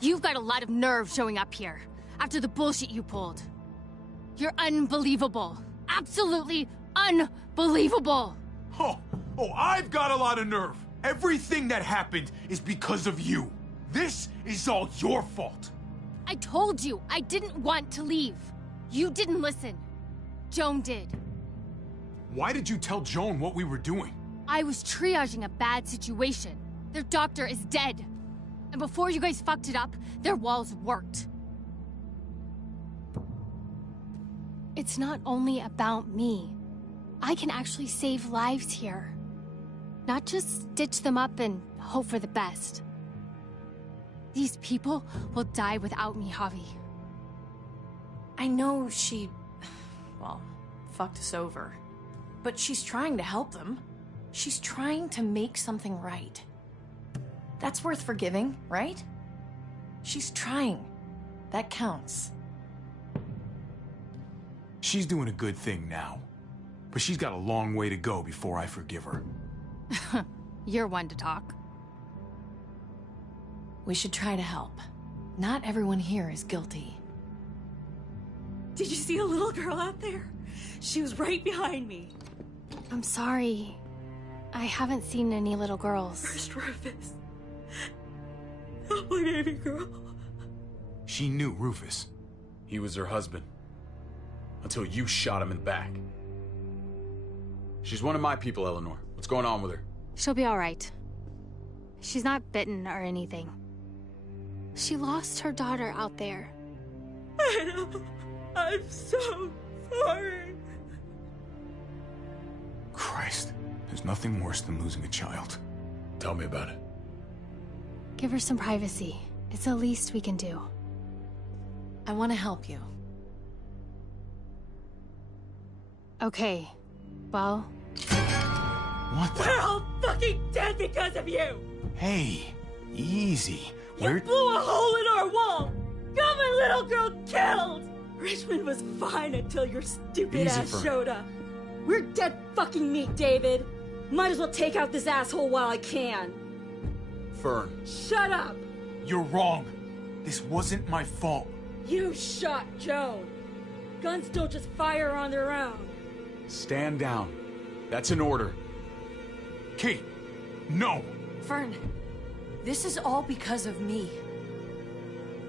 You've got a lot of nerve showing up here, after the bullshit you pulled. You're unbelievable. Absolutely unbelievable! Oh, I've got a lot of nerve. Everything that happened is because of you. This is all your fault. I told you I didn't want to leave. You didn't listen. Joan did. Why did you tell Joan what we were doing? I was triaging a bad situation. Their doctor is dead. And before you guys fucked it up, their walls worked. It's not only about me. I can actually save lives here. Not just stitch them up and hope for the best. These people will die without me, Javi. I know she... well, fucked us over. But she's trying to help them. She's trying to make something right. That's worth forgiving, right? She's trying. That counts. She's doing a good thing now. But she's got a long way to go before I forgive her. You're one to talk. We should try to help. Not everyone here is guilty. Did you see a little girl out there? She was right behind me. I'm sorry. I haven't seen any little girls. First Rufus. Oh, my baby girl. She knew Rufus. He was her husband. Until you shot him in the back. She's one of my people, Eleanor. What's going on with her? She'll be all right. She's not bitten or anything. She lost her daughter out there. I know. I'm so sorry. Christ, there's nothing worse than losing a child. Tell me about it. Give her some privacy. It's the least we can do. I want to help you. Okay. Well... What the... We're all fucking dead because of you! Hey, easy. You blew a hole in our wall! Got my little girl killed! Richmond was fine until your stupid ass showed up. We're dead fucking meat, David. Might as well take out this asshole while I can. Fern. Shut up! You're wrong. This wasn't my fault. You shot Joan. Guns don't just fire on their own. Stand down. That's an order. Kate, no! Fern, this is all because of me.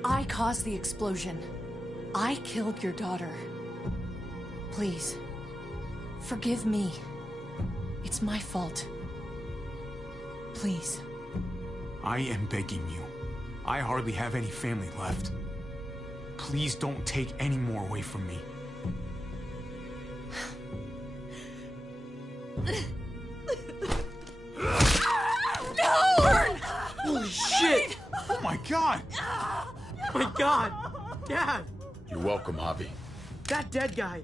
I caused the explosion. I killed your daughter. Please, forgive me. It's my fault. Please. I am begging you. I hardly have any family left. Please don't take any more away from me. No! Fern! Holy shit! Oh my god! My god! Dad! You're welcome, Javi. That dead guy!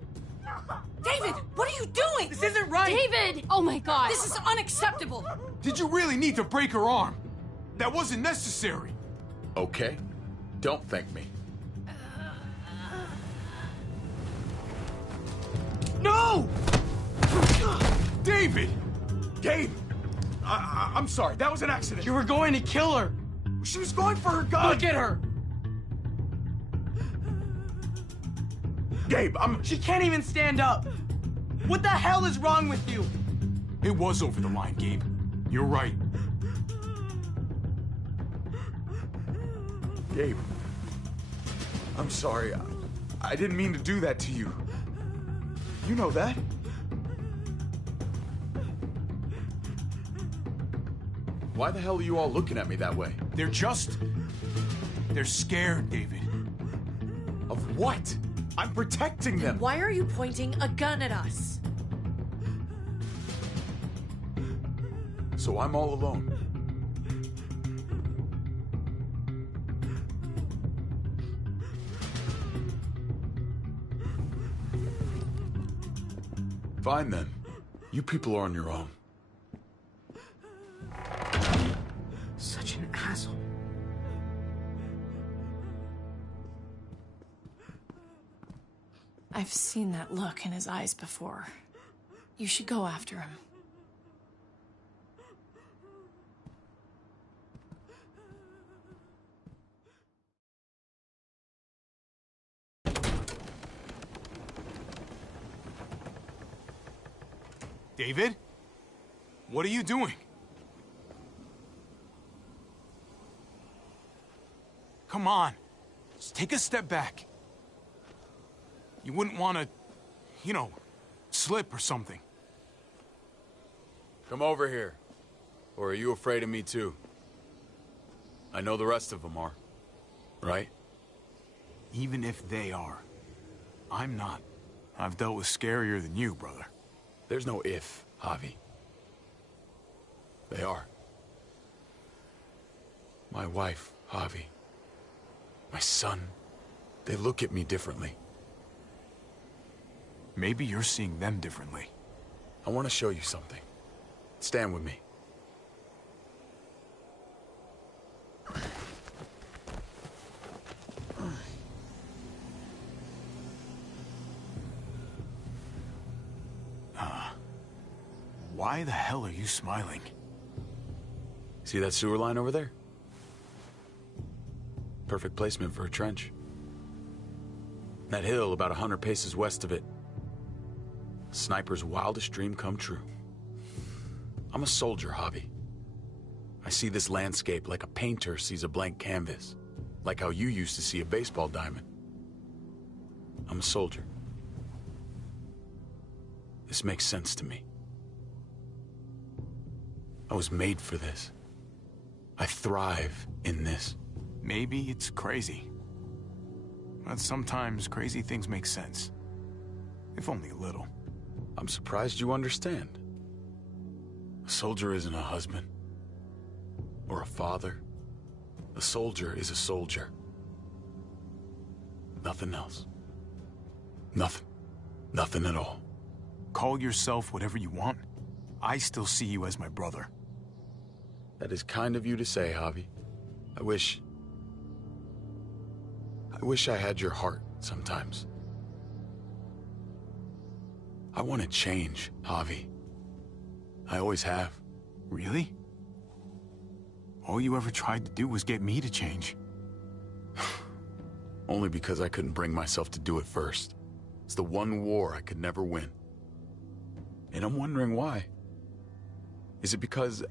David, what are you doing? This isn't right! David! Oh my god! This is unacceptable! Did you really need to break her arm? That wasn't necessary. Okay. Don't thank me. No! David! Gabe! I'm sorry, that was an accident. You were going to kill her! She was going for her gun! Look at her! Gabe, She can't even stand up! What the hell is wrong with you? It was over the line, Gabe. You're right. Gabe. I'm sorry. I didn't mean to do that to you. You know that. Why the hell are you all looking at me that way? They're scared, David. Of what? I'm protecting them. Why are you pointing a gun at us? So I'm all alone. Fine then. You people are on your own. Such an asshole. I've seen that look in his eyes before. You should go after him. David? What are you doing? Come on. Just take a step back. You wouldn't want to, you know, slip or something. Come over here. Or are you afraid of me too? I know the rest of them are. Right? Even if they are, I'm not. I've dealt with scarier than you, brother. There's no if, Javi. They are. My wife, Javi. My son. They look at me differently. Maybe you're seeing them differently. I want to show you something. Stand with me. Why the hell are you smiling? See that sewer line over there? Perfect placement for a trench. That hill about 100 paces west of it. Sniper's wildest dream come true. I'm a soldier, Javi. I see this landscape like a painter sees a blank canvas. Like how you used to see a baseball diamond. I'm a soldier. This makes sense to me. I was made for this. I thrive in this. Maybe it's crazy. But sometimes crazy things make sense. If only a little. I'm surprised you understand. A soldier isn't a husband. Or a father. A soldier is a soldier. Nothing else. Nothing. Nothing at all. Call yourself whatever you want. I still see you as my brother. That is kind of you to say, Javi. I wish I had your heart sometimes. I want to change, Javi. I always have. Really? All you ever tried to do was get me to change. Only because I couldn't bring myself to do it first. It's the one war I could never win. And I'm wondering why. Is it because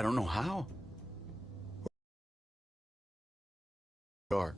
I don't know how. Are.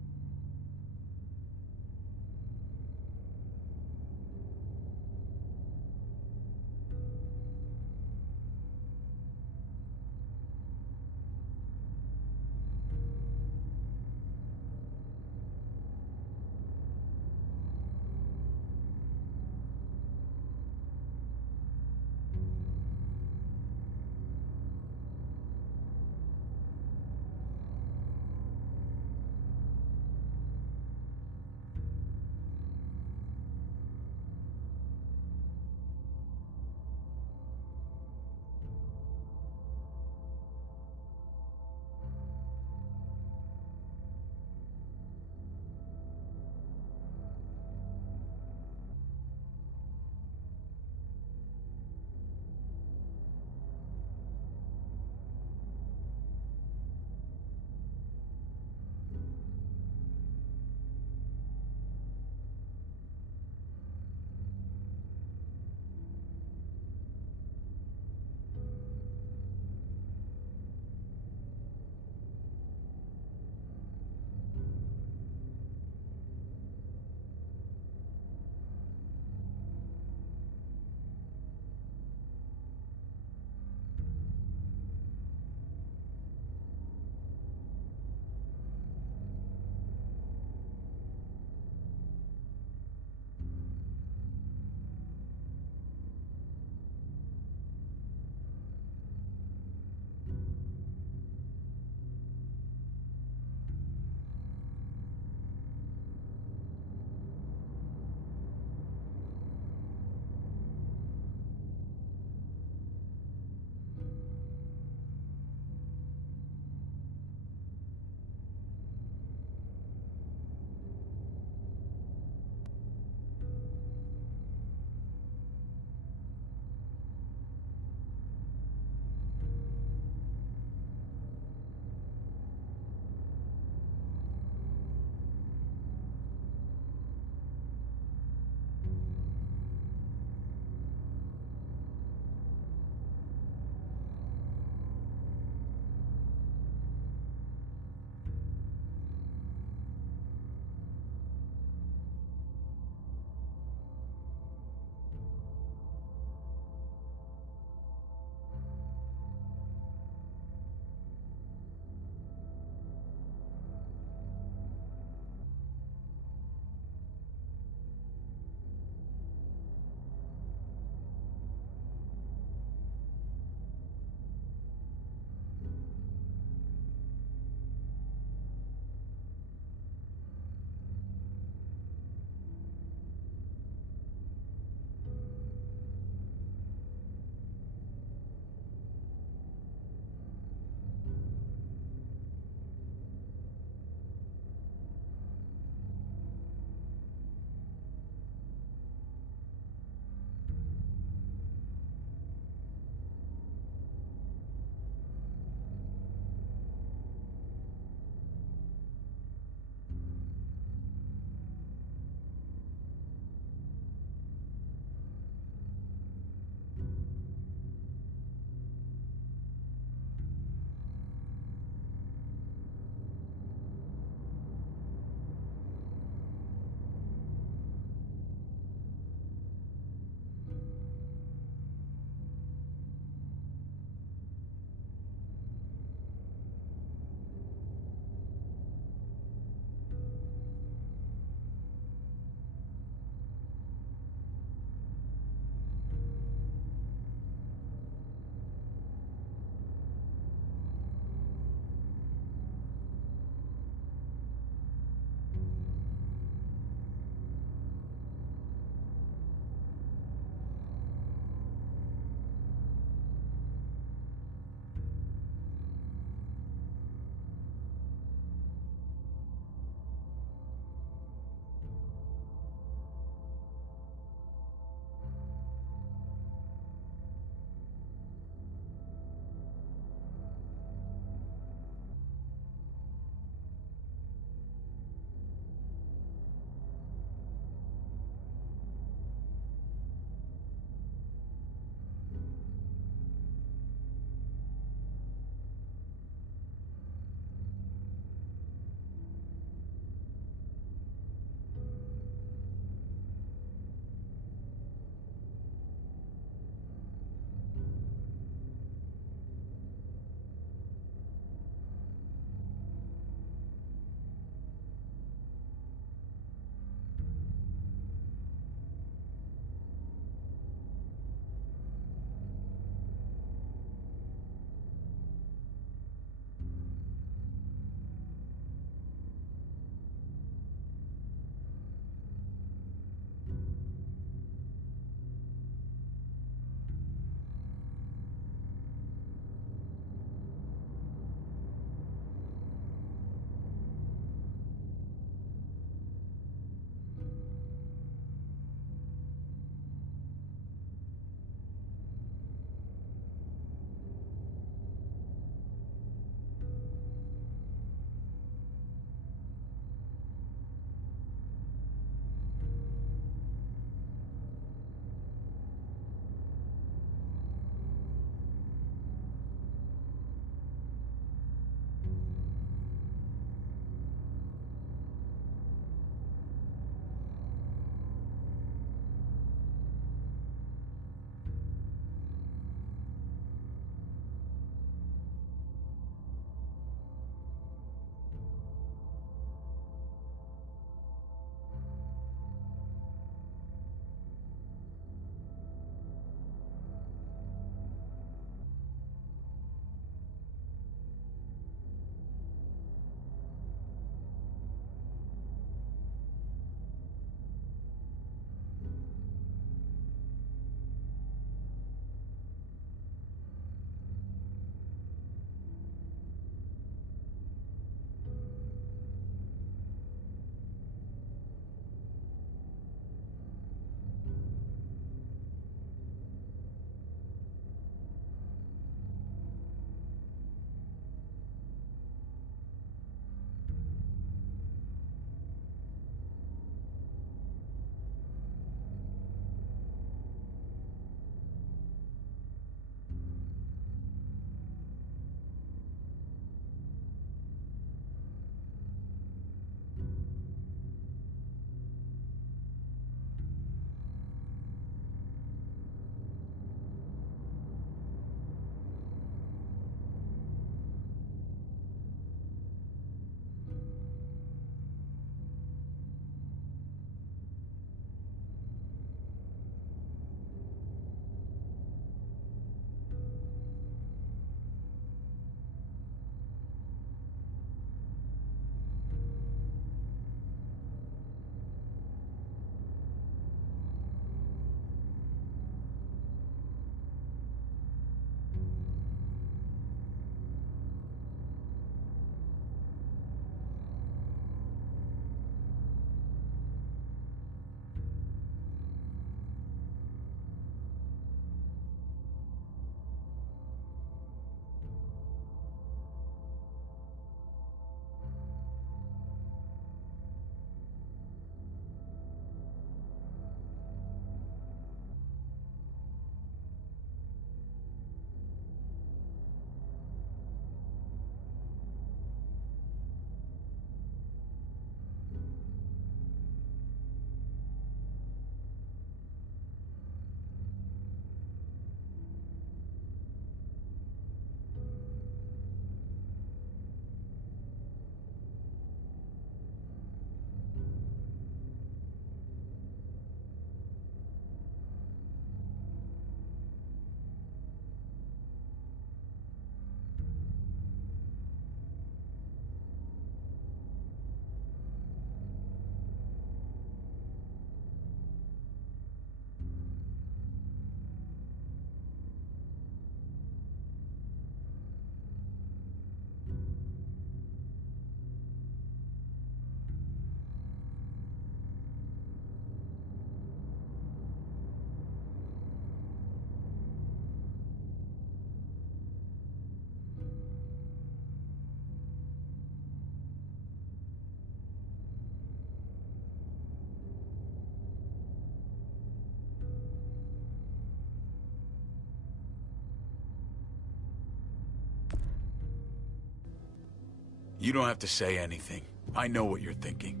You don't have to say anything. I know what you're thinking.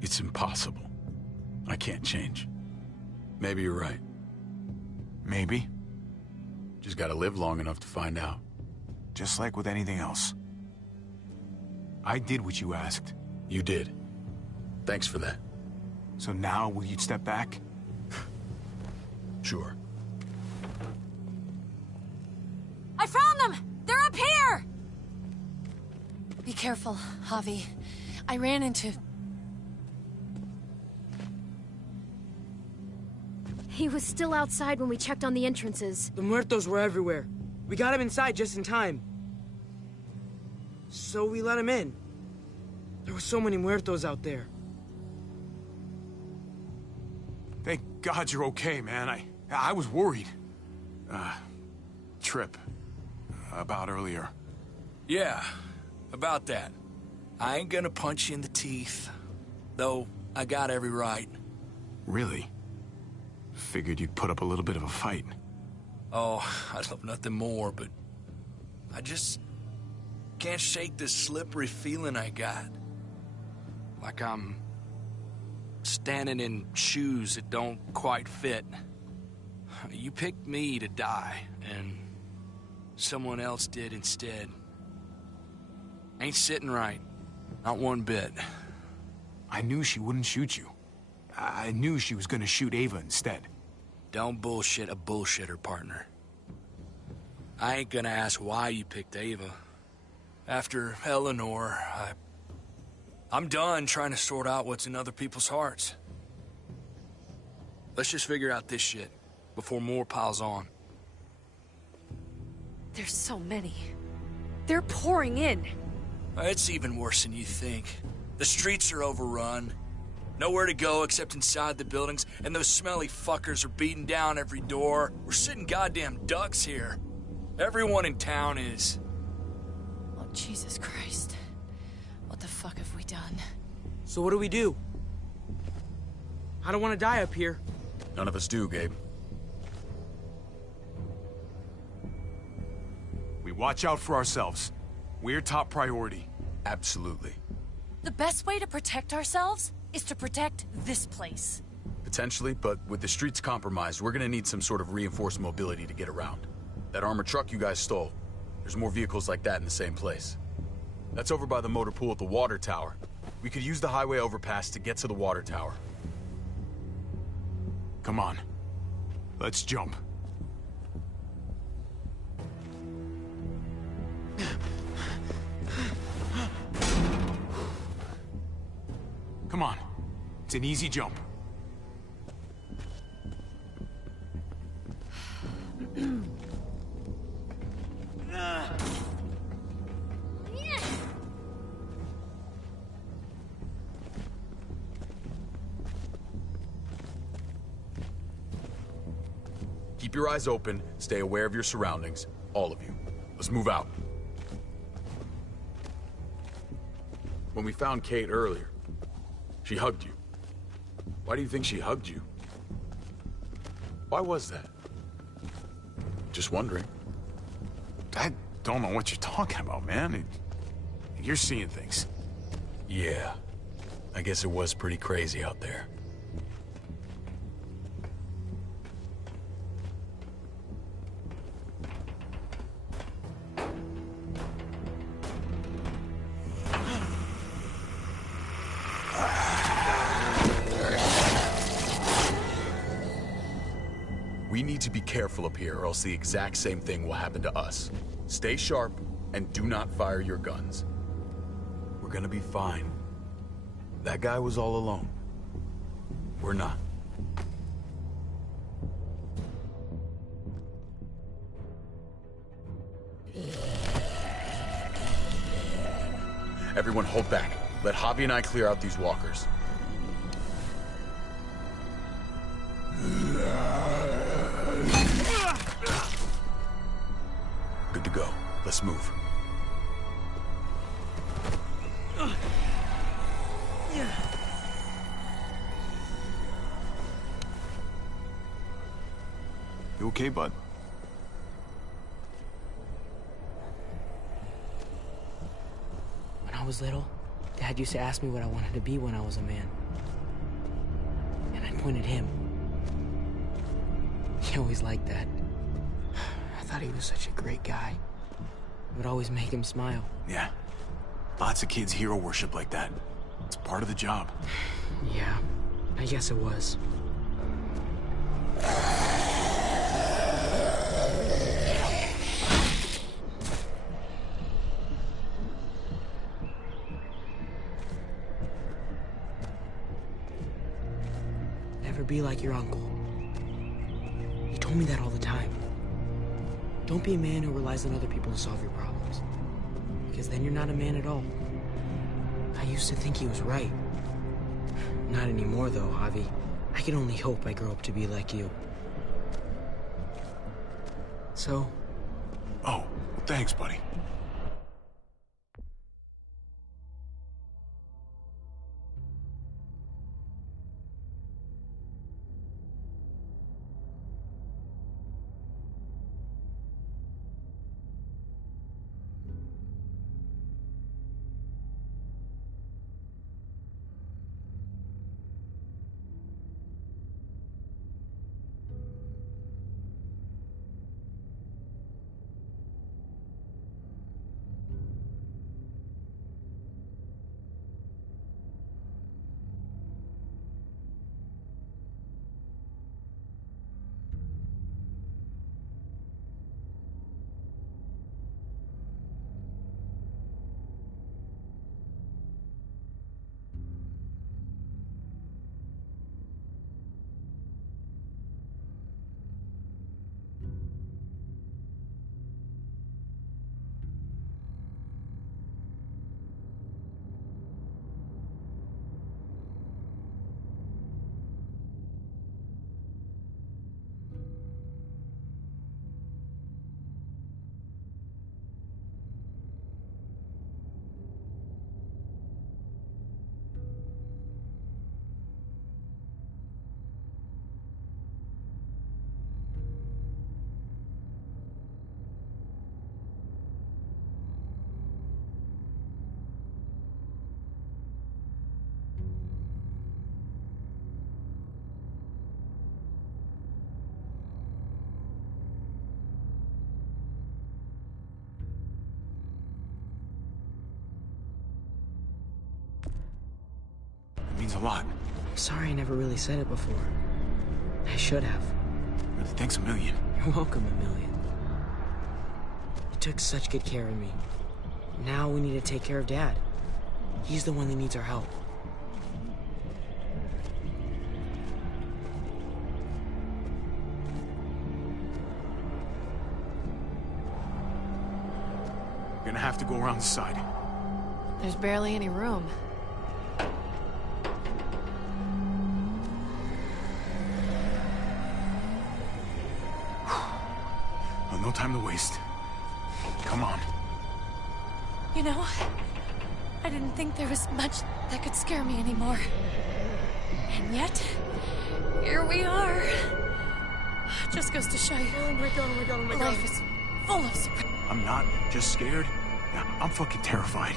It's impossible. I can't change. Maybe you're right. Maybe. Just gotta live long enough to find out. Just like with anything else. I did what you asked. You did. Thanks for that. So now, will you step back? Sure. I found them! They're up here! Be careful, Javi. I ran into... He was still outside when we checked on the entrances. The muertos were everywhere. We got him inside just in time. So we let him in. There were so many muertos out there. Thank God you're okay, man. I was worried. Trip. About earlier. Yeah, about that. I ain't gonna punch you in the teeth. Though, I got every right. Really? Figured you'd put up a little bit of a fight. Oh, I'd love nothing more, but... I just... can't shake this slippery feeling I got. Like I'm... standing in shoes that don't quite fit. You picked me to die, and... someone else did instead. Ain't sitting right. Not one bit. I knew she wouldn't shoot you. I knew she was gonna shoot Ava instead. Don't bullshit a bullshitter, partner. I ain't gonna ask why you picked Ava. After Eleanor, I'm done trying to sort out what's in other people's hearts. Let's just figure out this shit before more piles on. There's so many. They're pouring in. It's even worse than you think. The streets are overrun. Nowhere to go except inside the buildings, and those smelly fuckers are beating down every door. We're sitting goddamn ducks here. Everyone in town is. Oh, Jesus Christ. What the fuck have we done? So what do we do? I don't want to die up here. None of us do, Gabe. We watch out for ourselves. We're top priority. Absolutely. The best way to protect ourselves is to protect this place. Potentially, but with the streets compromised, we're gonna need some sort of reinforced mobility to get around. That armored truck you guys stole, there's more vehicles like that in the same place. That's over by the motor pool at the water tower. We could use the highway overpass to get to the water tower. Come on. Let's jump. Come on. It's an easy jump. Keep your eyes open, stay aware of your surroundings, all of you. Let's move out. When we found Kate earlier, she hugged you. Why do you think she hugged you? Why was that? Just wondering. I don't know what you're talking about, man. You're seeing things. Yeah. I guess it was pretty crazy out there. We need to be careful up here, or else the exact same thing will happen to us. Stay sharp, and do not fire your guns. We're gonna be fine. That guy was all alone. We're not. Everyone hold back. Let Javi and I clear out these walkers. Good to go. Let's move. You okay, bud? was little, Dad used to ask me what I wanted to be when I was a man. And I'd point at him. He always liked that. I thought he was such a great guy. It would always make him smile. Yeah. Lots of kids hero worship like that. It's part of the job. Yeah, I guess it was. Never be like your uncle. He told me that all the time. Don't be a man who relies on other people to solve your problems. Because then you're not a man at all. I used to think he was right. Not anymore, though, Javi. I can only hope I grow up to be like you. So? Oh, thanks, buddy. Means a lot. Sorry I never really said it before. I should have. Thanks a million. You're welcome a million. You took such good care of me. Now we need to take care of Dad. He's the one that needs our help. You're gonna have to go around the side. There's barely any room. No time to waste. Come on. You know, I didn't think there was much that could scare me anymore. And yet, here we are. Just goes to show you. Oh my god, oh my god, oh my god. Life is full of surprises. I'm not just scared. I'm fucking terrified.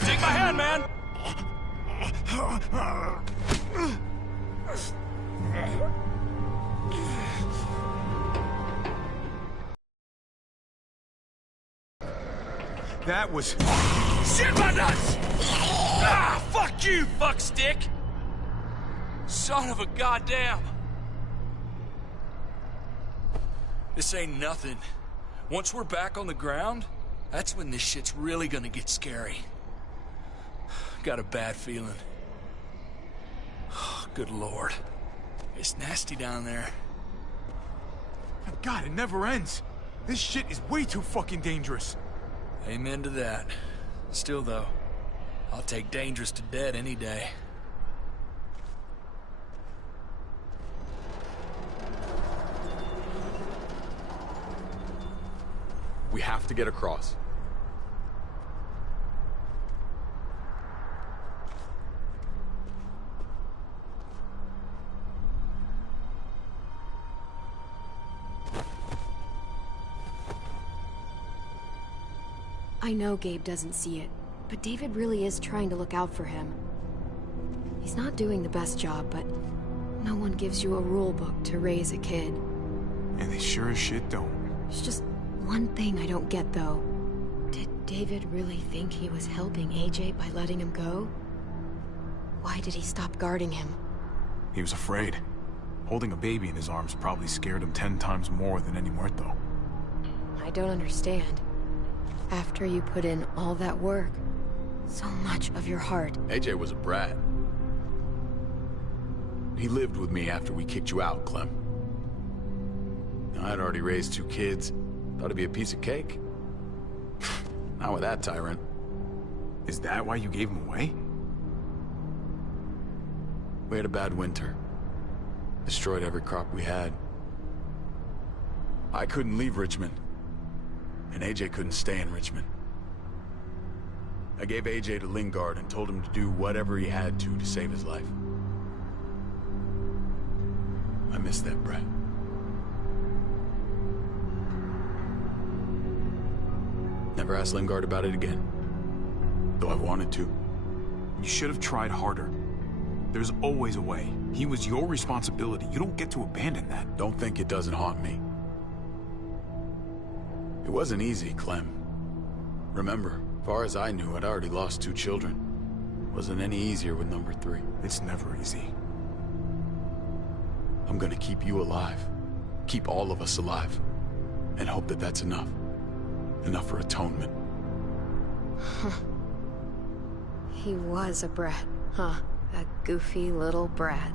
Take my hand, man! That was... Shit my nuts! Ah, fuck you, fuckstick! Son of a goddamn! This ain't nothing. Once we're back on the ground, that's when this shit's really gonna get scary. Got a bad feeling. Good lord. It's nasty down there. God, it never ends. This shit is way too fucking dangerous. Amen to that. Still, though, I'll take dangerous to dead any day. We have to get across. I know Gabe doesn't see it, but David really is trying to look out for him. He's not doing the best job, but no one gives you a rule book to raise a kid. And they sure as shit don't. There's just one thing I don't get, though. Did David really think he was helping AJ by letting him go? Why did he stop guarding him? He was afraid. Holding a baby in his arms probably scared him 10 times more than any muerto. I don't understand. After you put in all that work, so much of your heart... AJ was a brat. He lived with me after we kicked you out, Clem. I'd already raised 2 kids. Thought it'd be a piece of cake. Not with that tyrant. Is that why you gave him away? We had a bad winter. Destroyed every crop we had. I couldn't leave Richmond. And AJ couldn't stay in Richmond. I gave AJ to Lingard and told him to do whatever he had to save his life. I miss that brat. Never asked Lingard about it again. Though I wanted to. You should have tried harder. There's always a way. He was your responsibility. You don't get to abandon that. Don't think it doesn't haunt me. It wasn't easy, Clem. Remember, far as I knew, I'd already lost 2 children. Wasn't any easier with number 3. It's never easy. I'm gonna keep you alive. Keep all of us alive. And hope that that's enough. Enough for atonement. He was a brat, huh? A goofy little brat.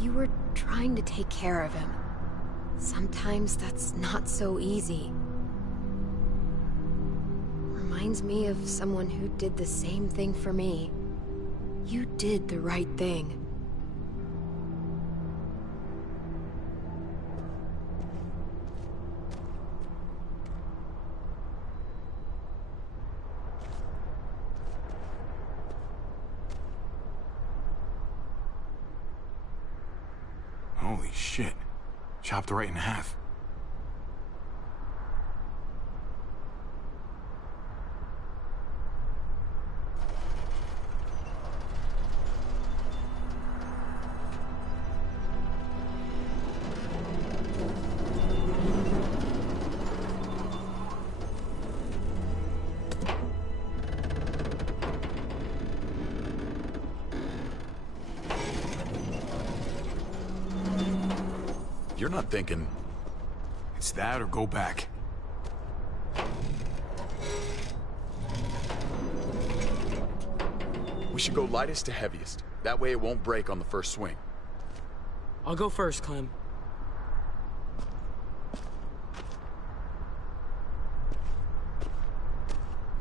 You were trying to take care of him. Sometimes that's not so easy. Reminds me of someone who did the same thing for me. You did the right thing. Holy shit. Chopped right in half. You're not thinking... It's that or go back. We should go lightest to heaviest. That way it won't break on the first swing. I'll go first, Clem.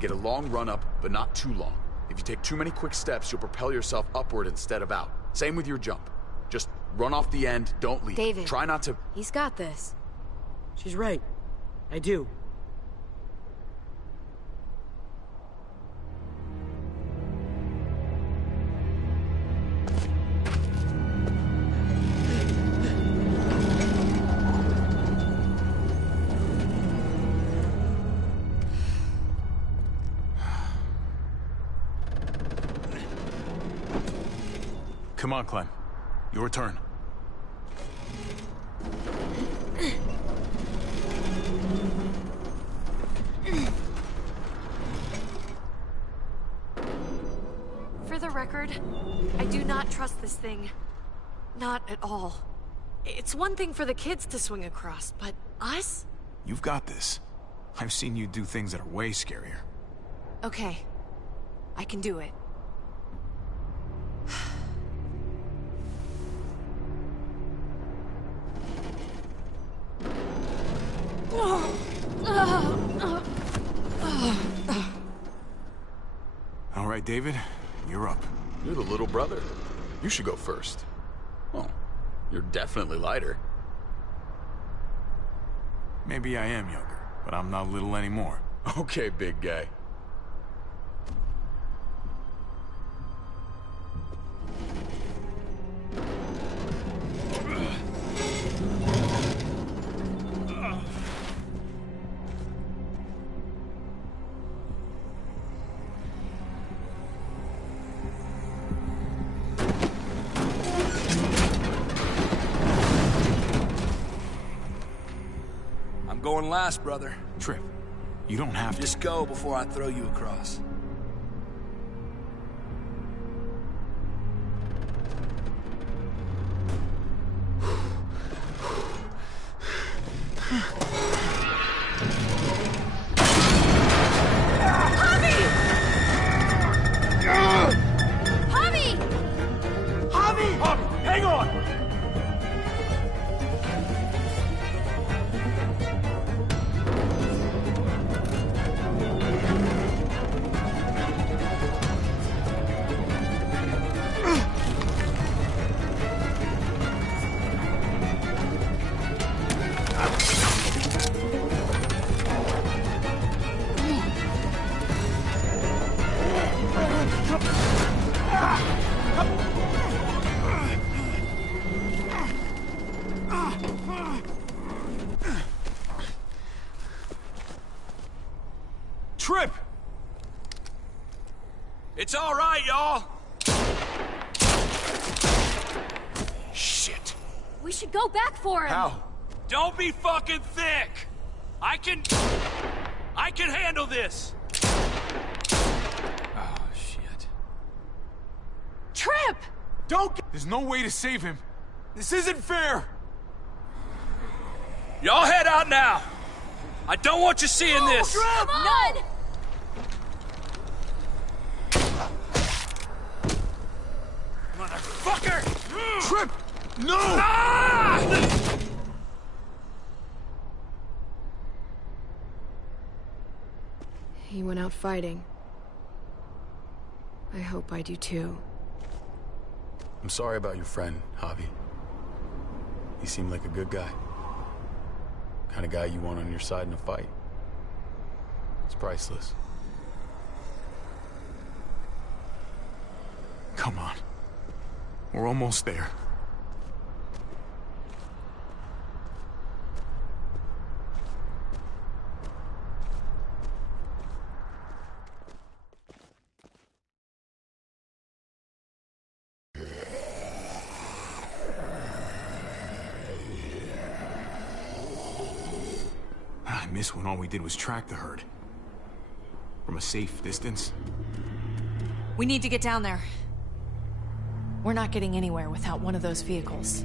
Get a long run up, but not too long. If you take too many quick steps, you'll propel yourself upward instead of out. Same with your jump. Just run off the end, don't leave. David. Try not to... He's got this. She's right. I do. Come on, Clem. Your turn. For the record, I do not trust this thing. Not at all. It's one thing for the kids to swing across, but us? You've got this. I've seen you do things that are way scarier. Okay. I can do it. All right, David, you're up. You're the little brother. You should go first. Oh, you're definitely lighter. Maybe I am younger, but I'm not little anymore. Okay, big guy. going last, brother. Tripp, you don't have to. Just go before I throw you across. Hang on! Tripp! It's all right, y'all. Shit. We should go back for him. How? Don't be fucking thick. I can handle this. Oh, shit. Tripp! There's no way to save him. This isn't fair. Y'all head out now. I don't want you seeing this. Come on! Motherfucker! Tripp! No! Ah! He went out fighting. I hope I do too. I'm sorry about your friend, Javi. He seemed like a good guy. Kind of guy you want on your side in a fight. It's priceless. Come on. We're almost there. I miss when all we did was track the herd. From a safe distance. We need to get down there. We're not getting anywhere without one of those vehicles.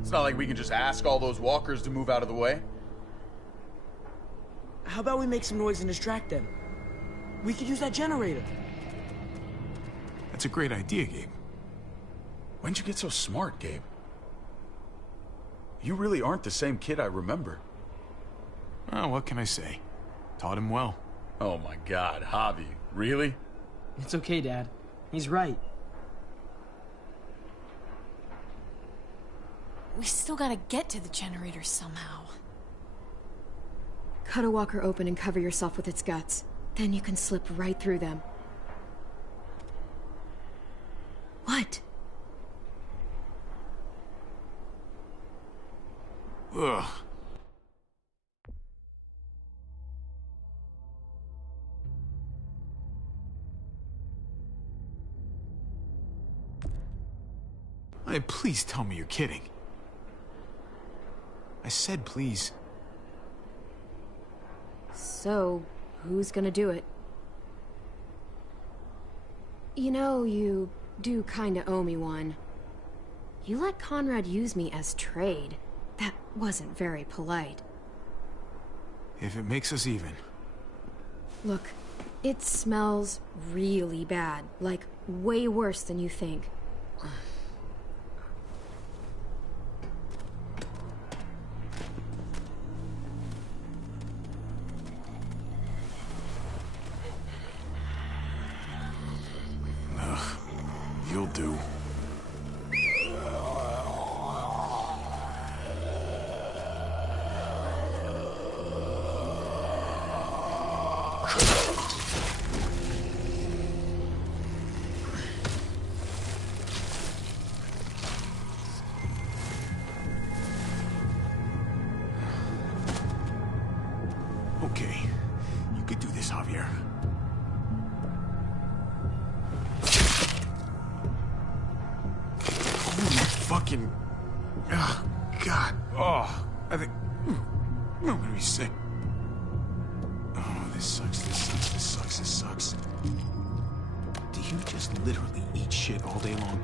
It's not like we can just ask all those walkers to move out of the way. How about we make some noise and distract them? We could use that generator. That's a great idea, Gabe. When'd you get so smart, Gabe? You really aren't the same kid I remember. Oh, what can I say? Taught him well. Oh my God, Javi, really? It's okay, Dad. He's right. We still gotta get to the generator somehow. Cut a walker open and cover yourself with its guts. Then you can slip right through them. What? Ugh. Hey, please tell me you're kidding. I said please. So, who's gonna do it? You know, you do kinda owe me one. You let Conrad use me as trade. That wasn't very polite. If it makes us even. Look, it smells really bad. Like, way worse than you think. You'll do. Okay, you could do this, Javier. Fucking... Oh, God. Oh, I think... I'm gonna be sick. Oh, this sucks, this sucks, this sucks, this sucks. Do you just literally eat shit all day long?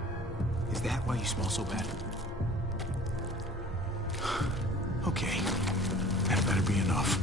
Is that why you smell so bad? Okay, that better be enough.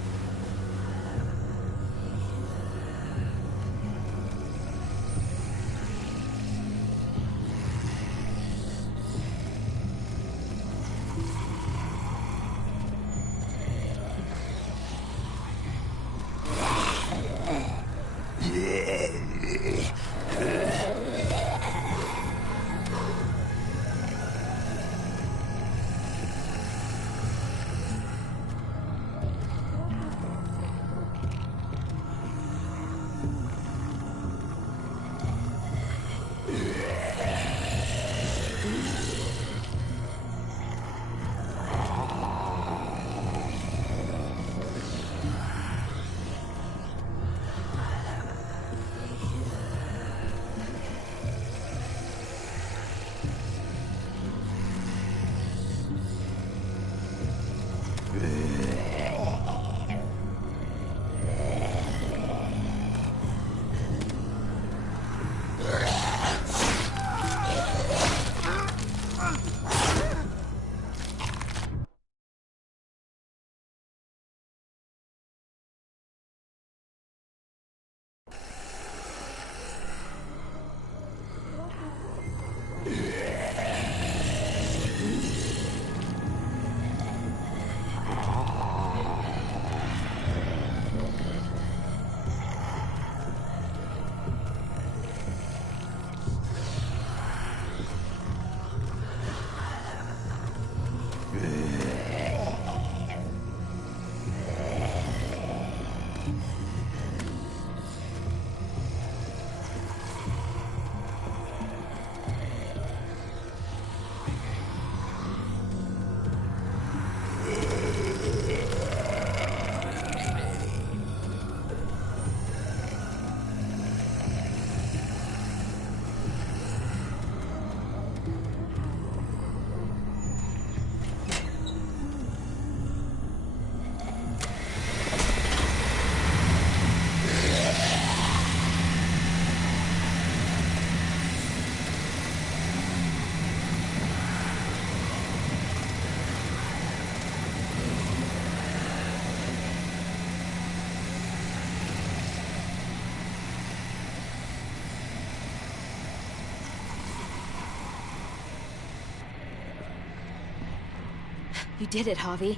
You did it, Javi.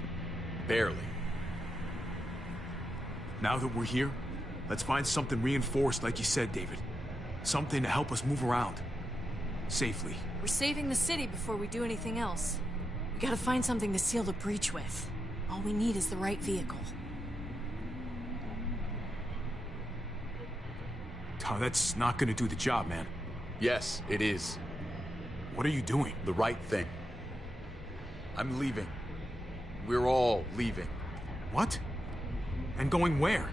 Barely. Now that we're here, let's find something reinforced like you said, David. Something to help us move around. Safely. We're saving the city before we do anything else. We gotta find something to seal the breach with. All we need is the right vehicle. Oh, that's not gonna do the job, man. Yes, it is. What are you doing? The right thing. I'm leaving. We're all leaving. What? And going where?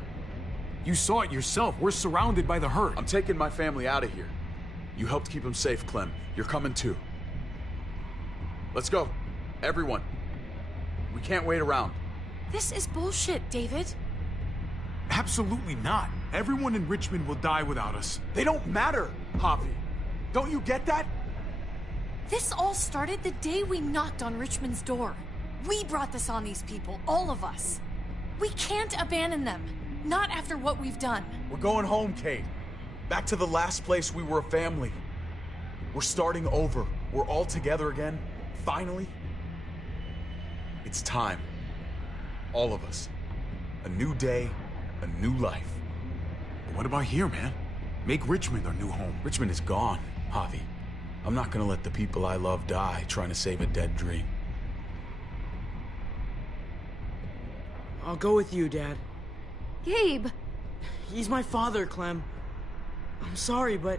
You saw it yourself. We're surrounded by the herd. I'm taking my family out of here. You helped keep them safe, Clem. You're coming too. Let's go. Everyone. We can't wait around. This is bullshit, David. Absolutely not. Everyone in Richmond will die without us. They don't matter, Javi. Don't you get that? This all started the day we knocked on Richmond's door. We brought this on these people, all of us. We can't abandon them. Not after what we've done. We're going home, Kate. Back to the last place we were a family. We're starting over. We're all together again. Finally. It's time. All of us. A new day, a new life. But what about here, man? Make Richmond our new home. Richmond is gone, Javi. I'm not gonna let the people I love die trying to save a dead dream. I'll go with you, Dad. Gabe! He's my father, Clem. I'm sorry, but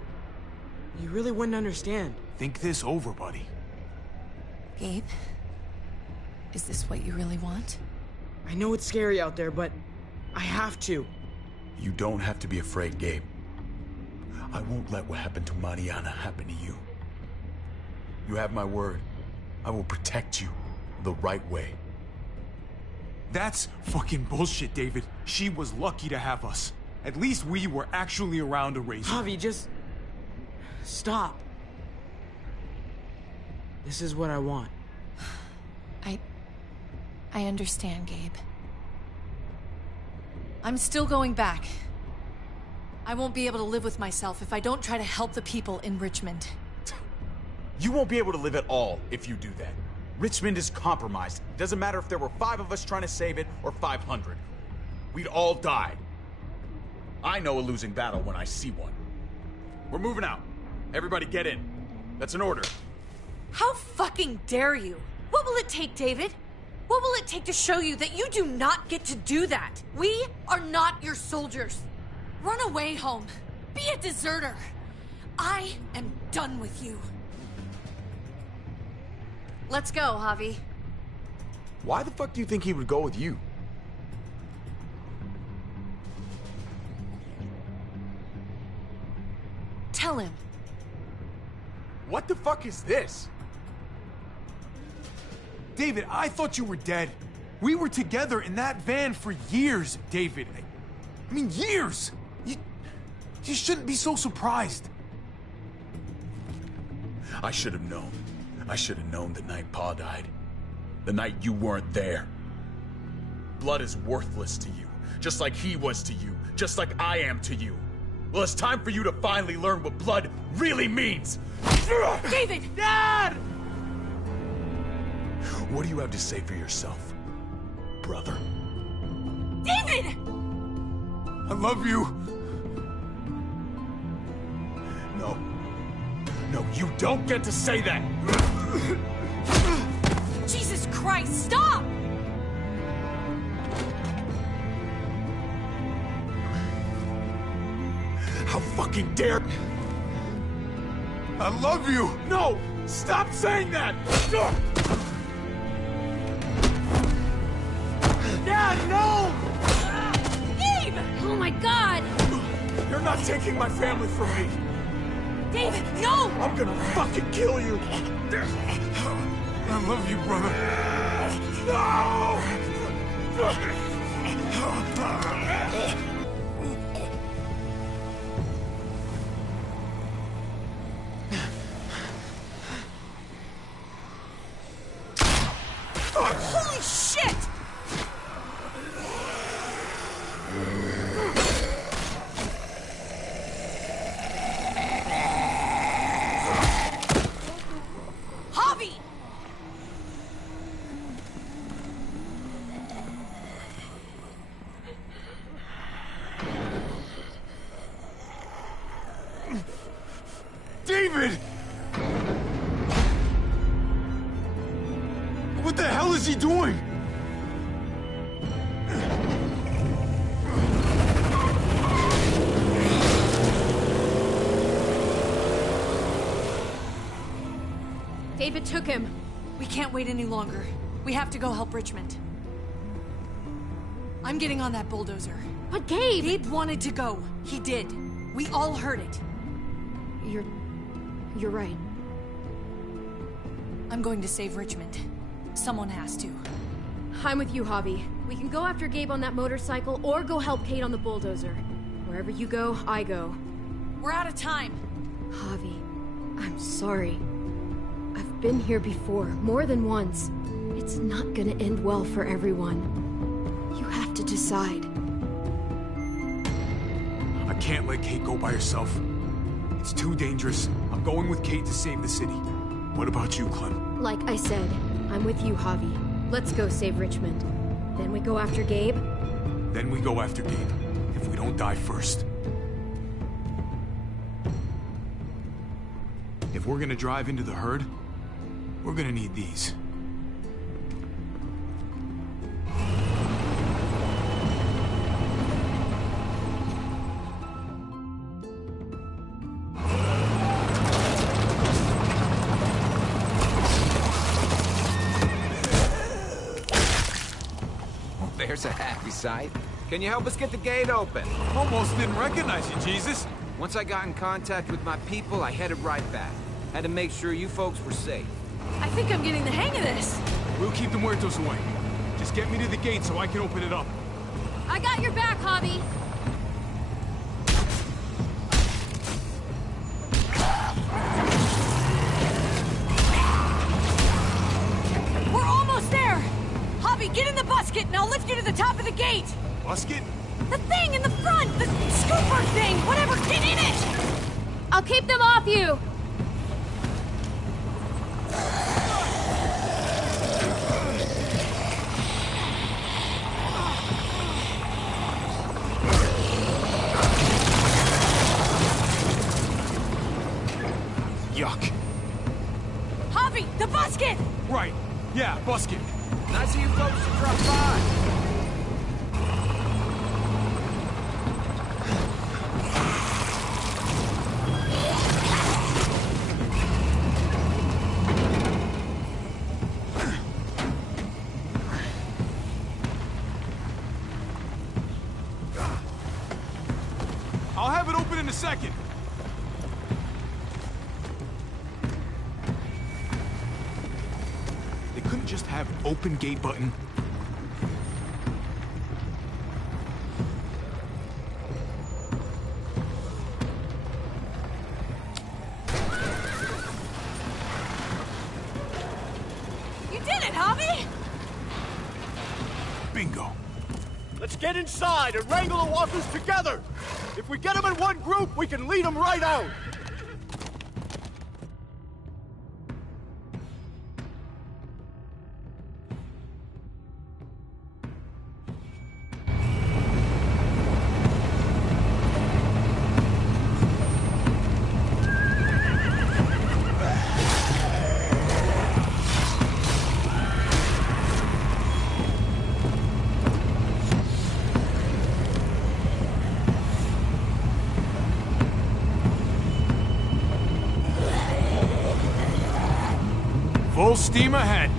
you really wouldn't understand. Think this over, buddy. Gabe, is this what you really want? I know it's scary out there, but I have to. You don't have to be afraid, Gabe. I won't let what happened to Mariana happen to you. You have my word. I will protect you the right way. That's fucking bullshit, David. She was lucky to have us. At least we were actually around to raise her. Javi, just... stop. This is what I want. I understand, Gabe. I'm still going back. I won't be able to live with myself if I don't try to help the people in Richmond. You won't be able to live at all if you do that. Richmond is compromised. Doesn't matter if there were 5 of us trying to save it or 500. We'd all die. I know a losing battle when I see one. We're moving out. Everybody get in. That's an order. How fucking dare you? What will it take, David? What will it take to show you that you do not get to do that? We are not your soldiers. Run away home. Be a deserter. I am done with you. Let's go, Javi. Why the fuck do you think he would go with you? Tell him. What the fuck is this? David, I thought you were dead. We were together in that van for years, David. I mean, years! You shouldn't be so surprised. I should have known. I should have known the night Pa died. The night you weren't there. Blood is worthless to you, just like he was to you, just like I am to you. Well, it's time for you to finally learn what blood really means. David! Dad! What do you have to say for yourself, brother? David! I love you. No. No, you don't get to say that! Jesus Christ, stop! How fucking dare... I love you! No! Stop saying that! Dad, no! Gabe! Oh my God! You're not taking my family from me! David, no! I'm gonna fucking kill you! I love you, brother. No! Holy shit! Javi! David! What the hell is he doing? David took him. We can't wait any longer. We have to go help Richmond. I'm getting on that bulldozer. But Gabe! Gabe wanted to go. He did. We all heard it. You're right. I'm going to save Richmond. Someone has to. I'm with you, Javi. We can go after Gabe on that motorcycle or go help Kate on the bulldozer. Wherever you go, I go. We're out of time. Javi, I'm sorry. I've been here before, more than once. It's not gonna end well for everyone. You have to decide. I can't let Kate go by herself. It's too dangerous. I'm going with Kate to save the city. What about you, Clem? Like I said, I'm with you, Javi. Let's go save Richmond. Then we go after Gabe? Then we go after Gabe, if we don't die first. If we're gonna drive into the herd, we're gonna need these. There's a happy sight. Can you help us get the gate open? Almost didn't recognize you, Jesus. Once I got in contact with my people, I headed right back. Had to make sure you folks were safe. I think I'm getting the hang of this. We'll keep the muertos away. Just get me to the gate so I can open it up. I got your back, Javi. We're almost there! Javi, get in the busket and I'll lift you to the top of the gate! Busket? The thing in the front! The scooper thing! Whatever, get in it! I'll keep them off you! Yuck. Javi, the busket! Right. Yeah, busket. Nice of you folks to drop by. I'll have it open in a second. They couldn't just have open gate button. You did it, Javi! Bingo. Let's get inside and wrangle the walkers together! If we get them in one group, we can lead them right out! Full steam ahead.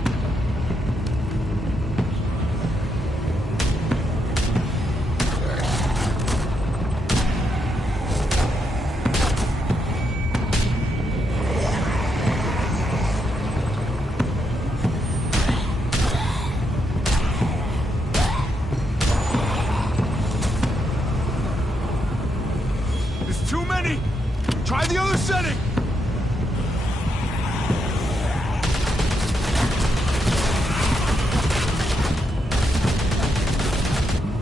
There's too many. Try the other setting.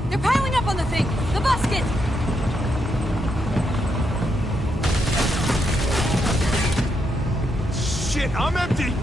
They're piling up on the thing! The busket! Shit, I'm empty.